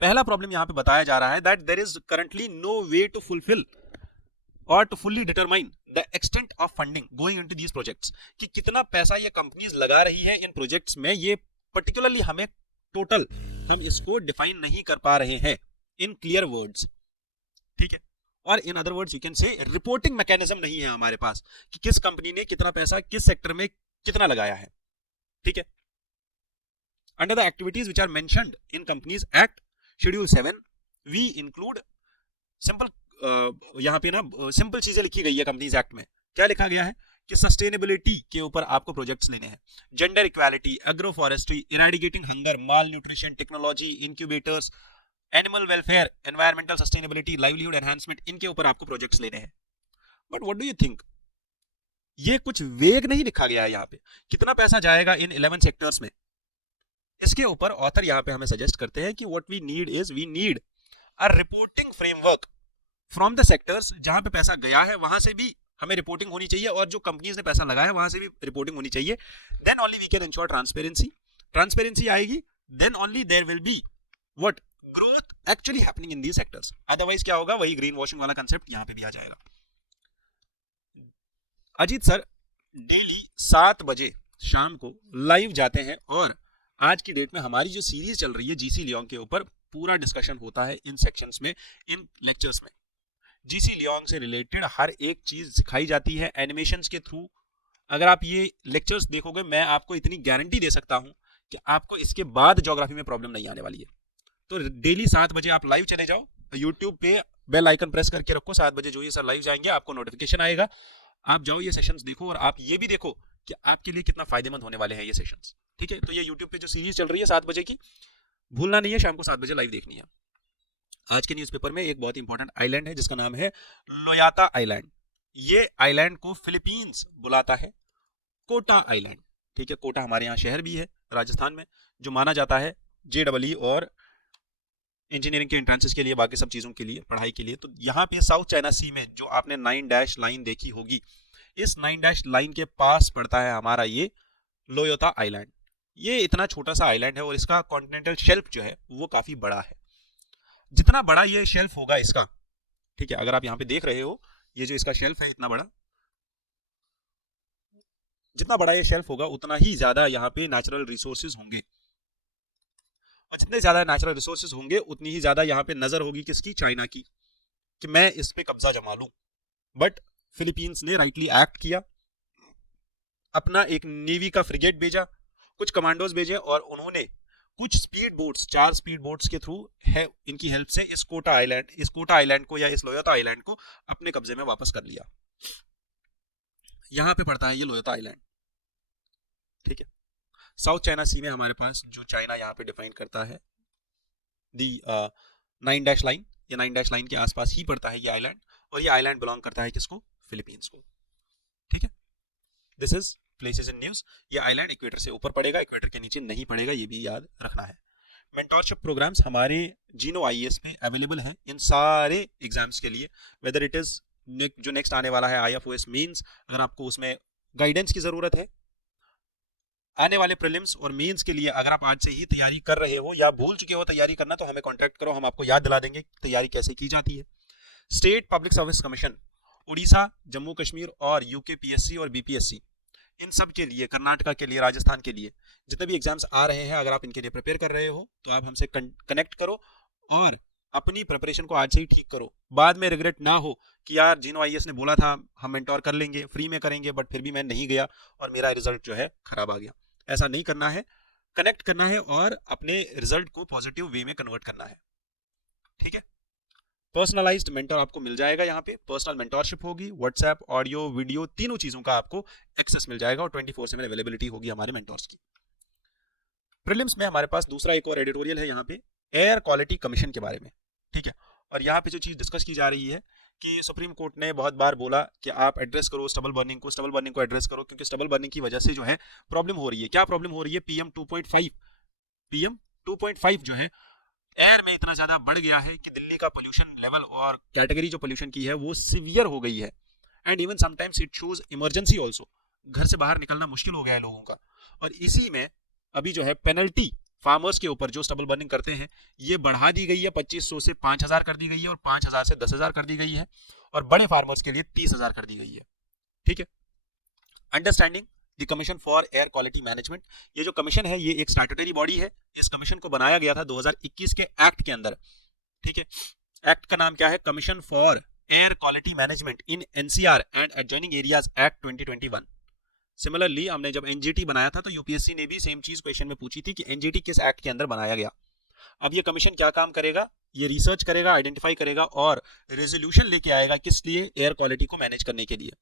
पहला प्रॉब्लम यहां पे बताया जा रहा है that there is currently no way to fulfil और to fully determine the extent of funding going into these projects, कि कितना पैसा ये कंपनीज लगा रही है इन प्रोजेक्ट्स में। ये पर्टिकुलरली हमें टोटल हम इसको डिफाइन नहीं कर पा रहे हैं इन क्लियर वर्ड्स, ठीक है। और in other words you can say reporting mechanism नहीं है हमारे पास कि किस कंपनी ने कितना पैसा किस सेक्टर में कितना लगाया है, ठीक है। Under the activities which are mentioned in companies act schedule 7 we include simple, यहाँ पे ना सिंपल चीजें लिखी गई है कंपनीज एक्ट में। क्या लिखा गया है कि सस्टेनेबिलिटी के ऊपर आपको प्रोजेक्ट्स लेने हैं, gender equality, agro forestry, eradicating hunger, malnutrition, technology, incubators, animal welfare, environmental sustainability, livelihood enhancement, इनके ऊपर आपको प्रोजेक्ट्स लेने हैं। But what do you think, ये कुछ वेग नहीं लिखा गया है यहाँ पे कितना पैसा जाएगा इन 11 सेक्टर्स में। इसके ऊपर ऑथर यहाँ पे हमें सजेस्ट करते हैं कि what we need is we need a reporting framework from the sectors, जहां पे पैसा गया है वहां से भी हमें रिपोर्टिंग होनी चाहिए और जो कंपनीज ने पैसा लगाया है वहां से भी रिपोर्टिंग होनी चाहिए। Then only we can ensure transparency आएगी, then only there will be what growth actually happening in these sectors. Otherwise क्या होगा, वही ग्रीन वॉशिंग वाला कंसेप्ट यहां पे भी आ जाएगा। अजीत सर डेली 7 बजे शाम को लाइव जाते हैं और आज की डेट में हमारी जो सीरीज चल रही है जीसी लियोंग के ऊपर पूरा डिस्कशन होता है इन सेक्शंस में, इन लेक्चर्स में। जीसी लियोंग से रिलेटेड हर एक चीज सिखाई जाती है एनिमेशंस के थ्रू। अगर आप ये लेक्चर्स देखोगे मैं आपको इतनी गारंटी दे सकता हूं कि आपको इसके बाद ज्योग्राफी में प्रॉब्लम नहीं आने वाली है। तो डेली 7 बजे आप लाइव चले जाओ, यूट्यूब पे बेल आइकन प्रेस करके रखो, 7 बजे जो ये सर लाइव जाएंगे आपको नोटिफिकेशन आएगा, आप जाओ ये सेशंस देखो और आप ये भी देखो कि आपके लिए कितना फायदेमंद होने वाले हैं ये सेशंस, ठीक है। तो ये यूट्यूब पे जो सीरीज चल रही है 7 बजे की, भूलना नहीं है, शाम को 7 बजे लाइव देखनी है। आज के न्यूज़पेपर में एक बहुत इंपॉर्टेंट आइलैंड है जिसका नाम है लोयाता आइलैंड। ये आइलैंड को फिलीपींस बुलाता है कोटा आइलैंड, ठीक है। कोटा हमारे यहाँ शहर भी है राजस्थान में, जो माना जाता है JEE और इंजीनियरिंग के एंट्रेंसेस के लिए, बाकी सब चीज़ों के लिए, पढ़ाई के लिए। तो यहाँ पे साउथ चाइना सी में जो आपने 9 डैश लाइन देखी होगी, इस 9 डैश लाइन के पास पड़ता है हमारा ये लोयोता आइलैंड। ये इतना छोटा सा आइलैंड है और इसका कॉन्टिनेंटल शेल्फ जो है वो काफी बड़ा है। जितना बड़ा ये शेल्फ होगा इसका, ठीक है, अगर आप यहाँ पे देख रहे हो ये जो इसका शेल्फ है इतना बड़ा, जितना बड़ा ये शेल्फ होगा उतना ही ज्यादा यहाँ पे नेचुरल रिसोर्सेज होंगे, और जितने ज्यादा नेचुरल रिसोर्सेज होंगे उतनी ही ज्यादा यहाँ पे नजर होगी किसकी, चाइना की, कि मैं इस पे कब्जा जमा लूं। बट फिलीपींस ने राइटली एक्ट किया, अपना एक नेवी का फ्रिगेट भेजा, कुछ कमांडोज भेजे और उन्होंने कुछ स्पीड बोट्स, 4 स्पीड बोट्स के थ्रू है इनकी हेल्प से इस कोटा आइलैंड को या इस लोयोता आइलैंड को अपने कब्जे में वापस कर लिया। यहाँ पे पड़ता है ये लोयोता आइलैंड, ठीक है। साउथ चाइना सी में हमारे पास जो चाइना यहाँ पे डिफाइन करता है दी 9 डैश लाइन, ये 9 डैश लाइन के आसपास ही पड़ता है ये आइलैंड, और ये आइलैंड बिलोंग करता है किसको? फिलीपींस को, ठीक है। This is places in news. ये आइलैंड इक्वेटर से ऊपर पड़ेगा, इक्वेटर के नीचे नहीं पड़ेगा, ये भी याद रखना है। मेंटोरशिप प्रोग्राम्स हमारे जीनो आईएएस में अवेलेबल है इन सारे एग्जाम्स के लिए, वेदर इट इज जो नेक्स्ट आने वाला है आईएफओएस मींस, अगर आपको उसमें गाइडेंस की जरूरत है, आने वाले प्रीलिम्स और मेंस के लिए अगर आप आज से ही तैयारी कर रहे हो या भूल चुके हो तैयारी करना, तो हमें कांटेक्ट करो, हम आपको याद दिला देंगे तैयारी कैसे की जाती है। State public service commission Orissa, Jammu Kashmir और यूके पीएससी और बीपीएससी, इन सब के लिए, कर्नाटका के लिए, राजस्थान के लिए जितने भी एग्जाम्स आ रहे हैं, अगर आप इनके लिए प्रिपेयर कर रहे हो तो आप हमसे कनेक्ट करो और अपनी प्रिपरेशन को आज से ही ठीक करो। बाद में रिग्रेट ना हो कि यार जीनो आईएएस ने बोला था हम मेंटोर कर लेंगे, फ्री में करेंगे, बट फिर भी मैं नहीं गया और मेरा रिजल्ट जो है खराब आ गया। ऐसा नहीं करना है, कनेक्ट करना है और अपने रिजल्ट को पॉजिटिव वे में कन्वर्ट करना है, ठीक है। पर्सनलाइज्ड मेंटर आपको मिल जाएगा, यहाँ पे पर्सनल मेंटोरशिप होगी, व्हाट्सएप, ऑडियो, वीडियो, तीनों चीजों का आपको एक्सेस मिल जाएगा और 24/7 अवेलेबिलिटी होगी हमारे मेंटोर्स की। प्रीलिम्स में हमारे पास दूसरा एक और एडिटोरियल है यहाँ पे एयर क्वालिटी कमीशन के बारे में, ठीक है। और यहाँ पे जो चीज डिस्कस की जा रही है कि सुप्रीम कोर्ट ने बहुत बार बोला कि आप एड्रेस करो स्टबल बर्निंग को एड्रेस करो, क्योंकि स्टबल बर्निंग की वजह से जो है प्रॉब्लम हो रही है। क्या प्रॉब्लम हो रही है? PM 2.5 जो है एयर में इतना ज्यादा बढ़ गया है कि दिल्ली का पोल्यूशन लेवल और कैटेगरी जो पोल्यूशन की है वो सीवियर हो गई है, and even sometimes it shows emergency also, घर से बाहर निकलना मुश्किल हो गया है लोगों का। और इसी में अभी जो है पेनल्टी फार्मर्स के ऊपर जो स्टबल बर्निंग करते हैं ये बढ़ा दी गई है, 2500 से 5000 कर दी गई है और 5000 से 10,000 कर दी गई है, और बड़े फार्मर्स के लिए 30,000 कर दी गई है, ठीक है। Understanding the commission for air quality management, ये जो कमीशन है ये एक स्टैट्यूटरी बॉडी है। इस कमीशन को बनाया गया था 2021 के एक्ट के अंदर, ठीक है। एक्ट का नाम क्या है? Commission for air quality management in NCR and adjoining areas act 2021। Similarly हमने जब एनजीटी बनाया था तो यूपीएससी ने भी सेम चीज क्वेश्चन में पूछी थी कि एनजीटी किस एक्ट के अंदर बनाया गया। अब ये कमीशन क्या काम करेगा? ये रिसर्च करेगा, आइडेंटिफाई करेगा और रेजोल्यूशन लेके आएगा किस लिए? एयर क्वालिटी को मैनेज करने के लिए।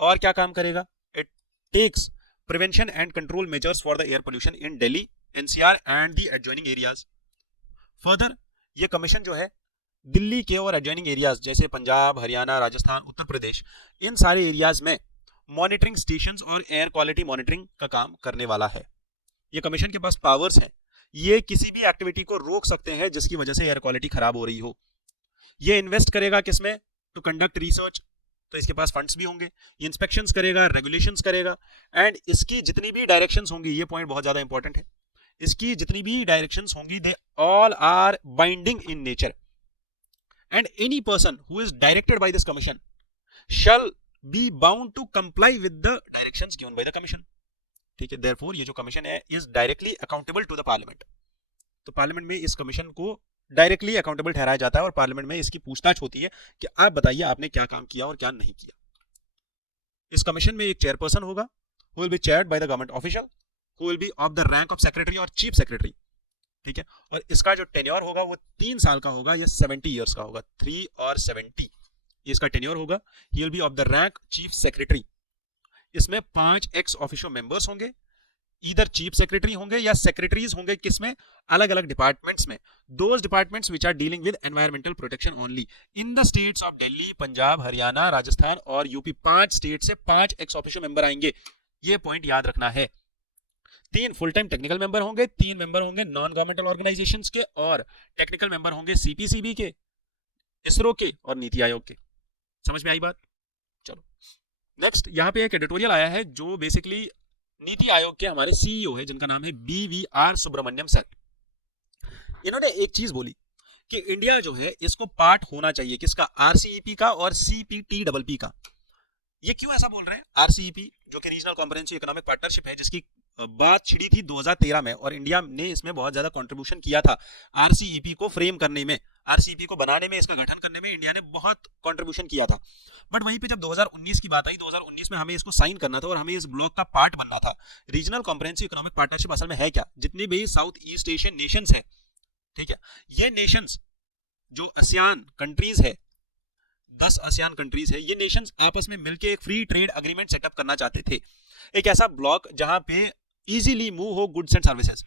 और क्या काम करेगा? It takes prevention and control measures for the air pollution in Delhi, NCR and the adjoining areas. Further ये कमीशन जो है दिल्ली के और एडजॉइनिंग एरियाज जैसे पंजाब, हरियाणा, राजस्थान, उत्तर प्रदेश, इन सारे एरियाज में मॉनिटरिंग स्टेशंस और एयर क्वालिटी मॉनिटरिंग का काम करने वाला है। ये कमीशन के पास पावर्स हैं, ये किसी भी एक्टिविटी को रोक सकते हैं जिसकी वजह से एयर क्वालिटी खराब हो रही हो। ये इन्वेस्ट करेगा किसमें? टू कंडक्ट रिसर्च, तो इसके पास फंड्स भी होंगे। ये इंस्पेक्शंस करेगा, रेगुलेशंस करेगा, एंड इसकी जितनी भी डायरेक्शंस होंगी, ये पॉइंट बहुत ज्यादा इंपॉर्टेंट है, इसकी जितनी भी डायरेक्शंस होंगी they all are binding in nature, and any person who is directed by this commission shall be bound to comply with the directions given by the commission, ठीक है। therefore ये जो कमीशन है is directly accountable to the parliament, तो parliament में इस commission को directly accountable ठहराया जाता है और पार्लियामेंट में इसकी पूछताछ होती है कि आप बताइए आपने क्या काम किया और क्या नहीं किया। इस कमीशन में एक चेयरपर्सन होगा who will be chaired by the government official who will be of the rank of secretary और चीफ सेक्रेटरी, ठीक है। और इसका जो टेन्योर होगा वो 3 साल का होगा या 70 ईयर्स का होगा, 3 और 70 ये इसका टेन्योर होगा। He will be of the rank chief secretary. इसमें 5 एक्स ऑफिशियो मेंबर्स होंगे, इधर चीफ सेक्रेटरी होंगे या सेक्रेटरीज होंगे, किसमें? अलग अलग डिपार्टमेंट्स में, those departments which are dealing with environmental protection only in the states of Delhi, Punjab, Haryana, Rajasthan और यूपी। 5 स्टेट से 5 एक्स ऑफिशियो मेंबर आएंगे, ये पॉइंट याद रखना है। 3 फुल टाइम टेक्निकल मेंबर होंगे, 3 मेंबर होंगे नॉन गवर्नमेंटल ऑर्गेनाइजेशंस के और टेक्निकल मेंबर होंगे सीपीसीबी के, इसरो के और नीति आयोग के। समझ में आई बात? चलो नेक्स्ट, यहाँ पे एक एडिटोरियल आया है जो बेसिकली नीति आयोग के हमारे सीईओ है जिनका नाम है BVR सुब्रमण्यम सर। इन्होंने एक चीज बोली कि इंडिया जो है इसको पार्ट होना चाहिए किसका? RCEP का और CPTPP का। ये क्यों ऐसा बोल रहे हैं? RCEP जो कि रीजनल कॉम्प्रिहेंसिव इकोनॉमिक पार्टनरशिप है जिसकी बात छिड़ी थी 2013 में और इंडिया ने इसमें बहुत ज्यादा कंट्रीब्यूशन किया था। RCEP को फ्रेम करने में, RCEP को बनाने में, इसका गठन करने में इंडिया ने बहुत कंट्रीब्यूशन किया था। बट वहीं पे जब 2019 की बात आई, 2019 में हमें इसको साइन करना था और हमें इस ब्लॉक का पार्ट बनना था। रीजनल कॉम्प्रिहेंसिव इकोनॉमिक पार्टनरशिप असल में है क्या? जितनी भी साउथ ईस्ट एशियन नेशंस है, ठीक है, ये नेशंस जो ASEAN कंट्रीज है, 10 आसियान कंट्रीज है, ये नेशंस आपस में मिलकर एक फ्री ट्रेड अग्रीमेंट सेटअप करना चाहते थे, एक ऐसा ब्लॉक जहां पे इजीली मूव हो goods and services.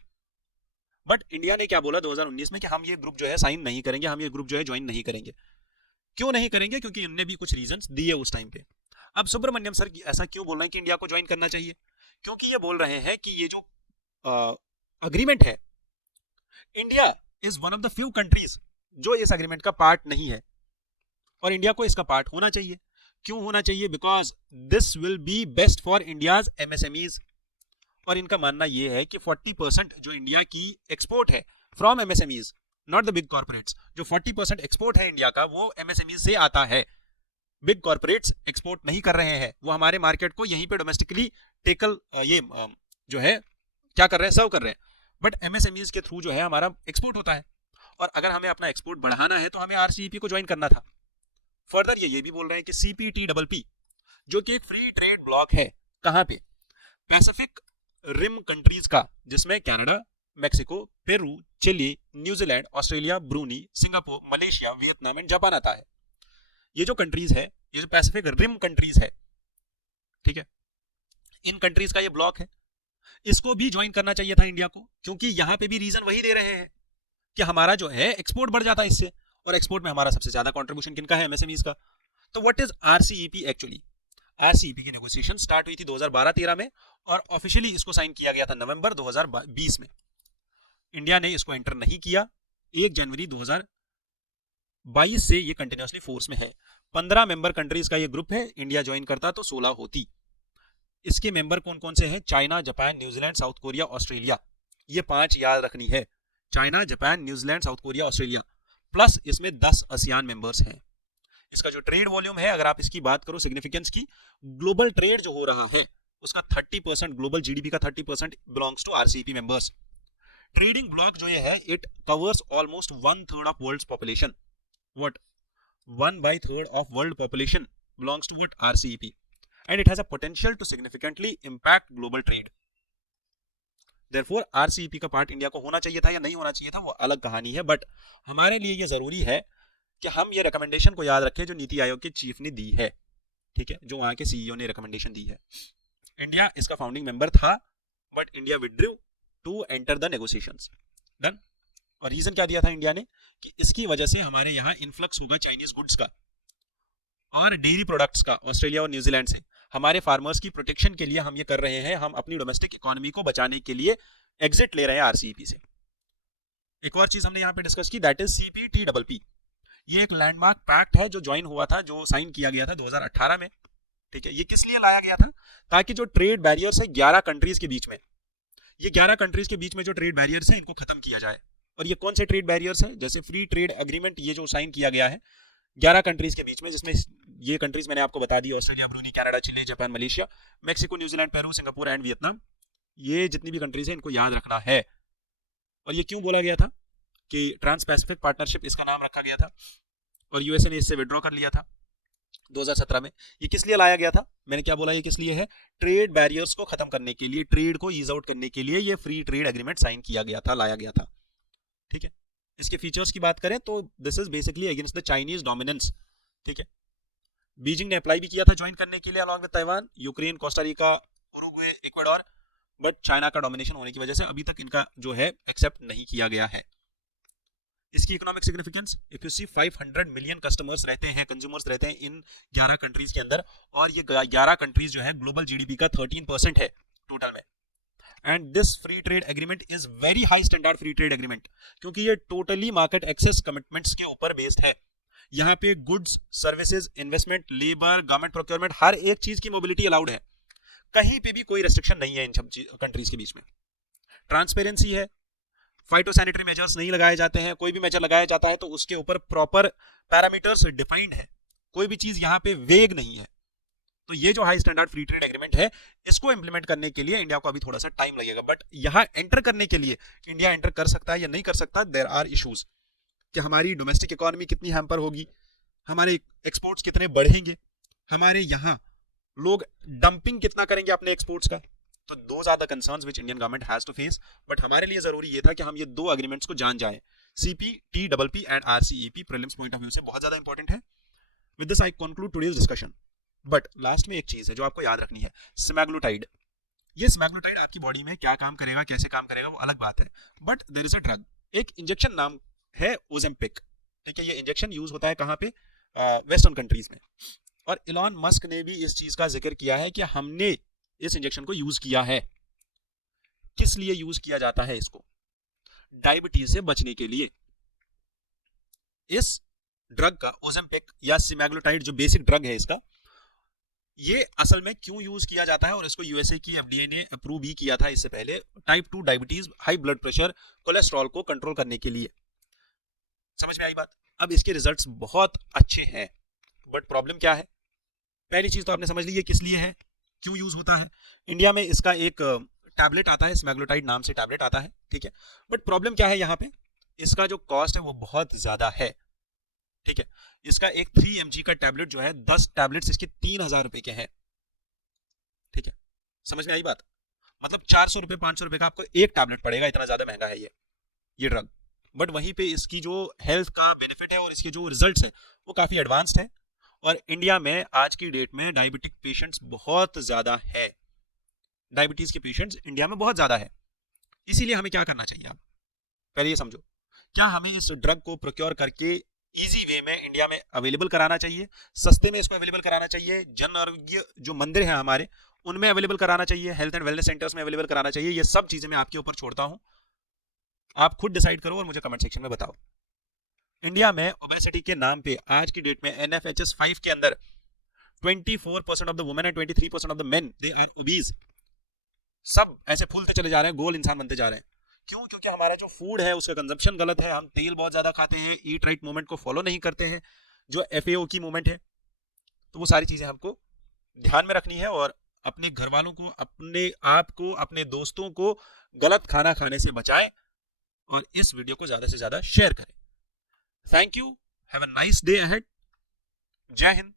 But India ने क्या बोला 2019 में कि हम ये ग्रुप जो है साइन नहीं करेंगे, हम ये ग्रुप जो है ज्वाइन नहीं करेंगे। क्यों नहीं करेंगे? क्योंकि उनने भी कुछ रीजंस दिए उस टाइम पे। अब सुब्रमण्यम सर ऐसा क्यों बोल रहे हैं कि इंडिया को ज्वाइन करना चाहिए? क्योंकि ये बोल रहे हैं कि ये जो अग्रीमेंट है, India is one of the few countries जो इस अग्रीमेंट का पार्ट नहीं है, और इंडिया को इसका पार्ट होना चाहिए। क्यों होना चाहिए? Because this will be best for India's MSMEs. और इनका मानना यह है कि 40% जो इंडिया की एक्सपोर्ट है from MSMEs, not the big corporates, जो 40% एक्सपोर्ट है इंडिया का वो एमएसएमईज से आता है। बिग कॉर्पोरेट्स एक्सपोर्ट नहीं कर रहे हैं, वो हमारे मार्केट को यहीं पे डोमेस्टिकली टेकल जो है क्या कर रहे हैं, सर्व कर रहे हैं। बट एमएसएमईज के थ्रू जो है हमारा एक्सपोर्ट होता है, और अगर हमें अपना एक्सपोर्ट बढ़ाना है तो हमें आरसीईपी को ज्वाइन करना था। फर्दर ये भी बोल रहे हैं कि सीपीटीपी जो कि एक फ्री ट्रेड ब्लॉक है, कहां पे? पैसिफिक रिम कंट्रीज का, जिसमें Canada, Mexico, Peru, Chile, New Zealand, Australia, Brunei, Singapore, Malaysia, Vietnam and Japan आता है। ये जो कंट्रीज है, ये जो पैसिफिक रिम कंट्रीज है, ठीक है, इन कंट्रीज का ये ब्लॉक है, इसको भी ज्वाइन करना चाहिए था इंडिया को, क्योंकि यहां पे भी रीजन वही दे रहे हैं कि हमारा जो है एक्सपोर्ट बढ़ जाता है इससे, और एक्सपोर्ट में हमारा सबसे ज्यादा कंट्रीब्यूशन किनका है? एमएसएमईज का। तो what is RCEP actually? RCEP की नेगोशिएशन स्टार्ट हुई थी 2012-13 में, और ऑफिशियली इसको साइन किया गया था नवंबर 2020 में। इंडिया ने इसको एंटर नहीं किया। 1 जनवरी 2022 से ये कंटिन्यूअसली फोर्स में है। 15 मेंबर कंट्रीज का ये ग्रुप है, इंडिया ज्वाइन करता तो 16 होती। इसके मेंबर कौन कौन से हैं? China, Japan, New Zealand, south Korea, Australia. ये 5 याद रखनी है, China, Japan, New Zealand, south Korea, Australia, plus इसमें 10 आसियान मेंबर्स हैं। इसका जो ट्रेड वॉल्यूम है, अगर आप इसकी बात करो सिग्निफिकेंस की, ग्लोबल ट्रेड जो हो रहा है उसका 30%, ग्लोबल जीडीपी का 30% belongs to RCEP members. Trading bloc जो ये है, it covers almost 1/3 of world's population. What? 1/3 of world population belongs to what? RCEP, and it has a potential to significantly impact global trade. Therefore RCEP का part India को होना चाहिए था या नहीं होना चाहिए था, वो अलग कहानी है। बट हमारे लिए ये जरूरी है कि हम ये रिकमेंडेशन को याद रखें जो नीति आयोग के चीफ ने दी है, ठीक है, जो वहां के सीईओ ने रिकमेंडेशन दी है। इंडिया इसका फाउंडिंग मेंबर था, but India withdrew to enter the negotiations. Done. और रीजन क्या दिया था इंडिया ने? कि इसकी वजह से हमारे यहाँ इन्फ्लक्स होगा चाइनीज गुड्स का और डेयरी प्रोडक्ट्स का ऑस्ट्रेलिया और न्यूजीलैंड से। हमारे फार्मर्स की प्रोटेक्शन के लिए हम ये कर रहे हैं, हम अपनी डोमेस्टिक इकोनॉमी को बचाने के लिए एग्जिट ले रहे हैं आरसीईपी से। एक और चीज हमने यहाँ पे डिस्कस की, दैट इज सीपीटीपी। ये एक लैंडमार्क पैक्ट है जो ज्वाइन हुआ था, जो साइन किया गया था 2018 में, ठीक है। ये किस लिए लाया गया था? ताकि जो ट्रेड बैरियर्स है 11 कंट्रीज के बीच में, ये 11 कंट्रीज के बीच में जो ट्रेड बैरियर्स है इनको खत्म किया जाए। और ये कौन से ट्रेड बैरियर्स है? जैसे फ्री ट्रेड एग्रीमेंट ये जो साइन किया गया है 11 कंट्रीज के बीच में, जिसमें ये कंट्रीज मैंने आपको बता दी, Australia, Brunei, Canada, Chile, Japan, Malaysia, Mexico, New Zealand, Peru, Singapore and Vietnam. ये जितनी भी कंट्रीज है इनको याद रखना है। और ये क्यों बोला गया था कि ट्रांस पैसिफिक पार्टनरशिप इसका नाम रखा गया था, और यूएसए ने इससे विड्रॉ कर लिया था 2017 में। ये किस लिए लाया गया था? मैंने क्या बोला, ये किस लिए है? ट्रेड बैरियर्स को खत्म करने के लिए, ट्रेड को ईज आउट करने के लिए ये फ्री ट्रेड एग्रीमेंट साइन किया गया था, लाया गया था, ठीक है। इसके फीचर्स की बात करें तो this is basically against the Chinese dominance, ठीक है। बीजिंग ने अप्लाई भी किया था ज्वाइन करने के लिए along with Taiwan, Ukraine, Costa Rica, Uruguay, Ecuador, but China का डोमिनेशन होने की वजह से अभी तक इनका जो है एक्सेप्ट नहीं किया गया है। इसकी economic significance, if you see 500 million customers रहते हैं, कंज्यूमर्स रहते हैं इन 11 कंट्रीज के अंदर, और ये 11 कंट्रीज जो है ग्लोबल जीडीपी का 13% है टोटल में। And this free trade agreement is very high standard free trade agreement, क्योंकि ये टोटली मार्केट एक्सेस कमिटमेंट्स के ऊपर बेस्ड है। यहाँ पे goods, services, investment, labour, government procurement, हर एक चीज की मोबिलिटी अलाउड है। कहीं पे भी कोई रेस्ट्रिक्शन नहीं है इन सब कंट्रीज के बीच में। ट्रांसपेरेंसी है, फाइटोसैनिटरी मेजर्स नहीं लगाए जाते हैं, कोई भी मेजर लगाया जाता है तो उसके ऊपर प्रॉपर पैरामीटर्स डिफाइंड है, कोई भी चीज यहाँ पे वेग नहीं है। तो ये जो high standard free trade agreement है, इसको इंप्लीमेंट करने के लिए इंडिया को अभी थोड़ा सा टाइम लगेगा, बट यहाँ एंटर करने के लिए इंडिया एंटर कर सकता है या नहीं कर सकता, देयर आर इश्यूज कि हमारी डोमेस्टिक इकोनॉमी कितनी हैम्पर होगी, हमारे एक्सपोर्ट्स कितने बढ़ेंगे, हमारे यहाँ लोग डंपिंग कितना करेंगे अपने एक्सपोर्ट्स का। तो those are the concerns which Indian government has to face. But हमारे लिए जरूरी ये था कि हम ये दो एग्रीमेंट्स को जान जाएं, CPTP and RCEP prelims point of view से बहुत ज्यादा इंपॉर्टेंट है। With this I conclude today's discussion. But last में एक चीज है जो आपको याद रखनी है, सेमाग्लूटाइड। ये सेमाग्लूटाइड आपकी बॉडी में क्या काम करेगा, कैसे काम करेगा, वो अलग बात है, but there is a drug, एक इंजेक्शन नाम है ओजेम्पिक। ठीक है, ये इंजेक्शन यूज होता है कहाँ पे, वेस्टर्न कंट्रीज में। और इलॉन मस्क ने भी इस चीज का जिक्र किया है कि हमने इस इंजेक्शन को यूज किया है। किस लिए यूज किया जाता है इसको? डायबिटीज से बचने के लिए। इस ड्रग का ओजेम्पिक या सेमाग्लूटाइड जो बेसिक ड्रग है इसका, ये असल में क्यों यूज किया जाता है, और इसको यूएसए की एफडीए ने अप्रूव भी किया था इससे पहले, type 2 diabetes, high blood pressure, cholesterol को कंट्रोल करने के लिए। समझ में आई बात? अब इसके रिजल्ट्स बहुत अच्छे हैं, बट प्रॉब्लम क्या है? पहली चीज तो आपने समझ ली है किस लिए है, क्यों यूज होता है। इंडिया में इसका एक टैबलेट आता है, सेमाग्लूटाइड नाम से टैबलेट आता है, ठीक है। बट प्रॉब्लम क्या है यहाँ पे, इसका जो कॉस्ट है वो बहुत ज्यादा है, ठीक है। इसका एक 3 mg का टैबलेट जो है, 10 टैबलेट्स इसके 3000 रुपए के हैं, ठीक है। समझ में आई बात? मतलब 400 रुपए 500 रुपए का आपको एक टैबलेट पड़ेगा, इतना ज्यादा महंगा है ये ड्रग। बट वहीं पे इसकी जो हेल्थ का बेनिफिट है और इसके जो रिजल्ट्स हैं वो काफी एडवांस्ड है। और इंडिया में आज की डेट में डायबिटिक पेशेंट्स बहुत ज्यादा है, डायबिटीज के पेशेंट्स इंडिया में बहुत ज्यादा है। इसीलिए हमें क्या करना चाहिए, आप पहले ये समझो, क्या हमें इस ड्रग को प्रोक्योर करके इजी वे में इंडिया में अवेलेबल कराना चाहिए, सस्ते में इसको अवेलेबल कराना चाहिए, जन आरोग्य जो मंदिर हैं हमारे उनमें अवेलेबल कराना चाहिए, हेल्थ एंड वेलनेस सेंटर्स में अवेलेबल कराना चाहिए? ये सब चीजें मैं आपके ऊपर छोड़ता हूं, आप खुद डिसाइड करो और मुझे कमेंट सेक्शन में बताओ। इंडिया में ओबेसिटी के नाम पे आज की डेट में NFHS 5 के अंदर 24% of the women and 23% of the men they are obese. सब ऐसे फूलते चले जा रहे हैं, गोल इंसान बनते जा रहे हैं। क्यों? क्योंकि हमारा जो फूड है उसका कंजप्शन गलत है, हम तेल बहुत ज्यादा खाते हैं, ईट राइट मूवमेंट को फॉलो नहीं करते हैं, जो FAO की मूवमेंट है। तो वो सारी चीजें हमको ध्यान में रखनी है, और अपने घर वालों को, अपने आप को, अपने दोस्तों को गलत खाना खाने से बचाएं, और इस वीडियो को ज्यादा से ज्यादा शेयर करें। Thank you, have a nice day ahead. जय हिंद।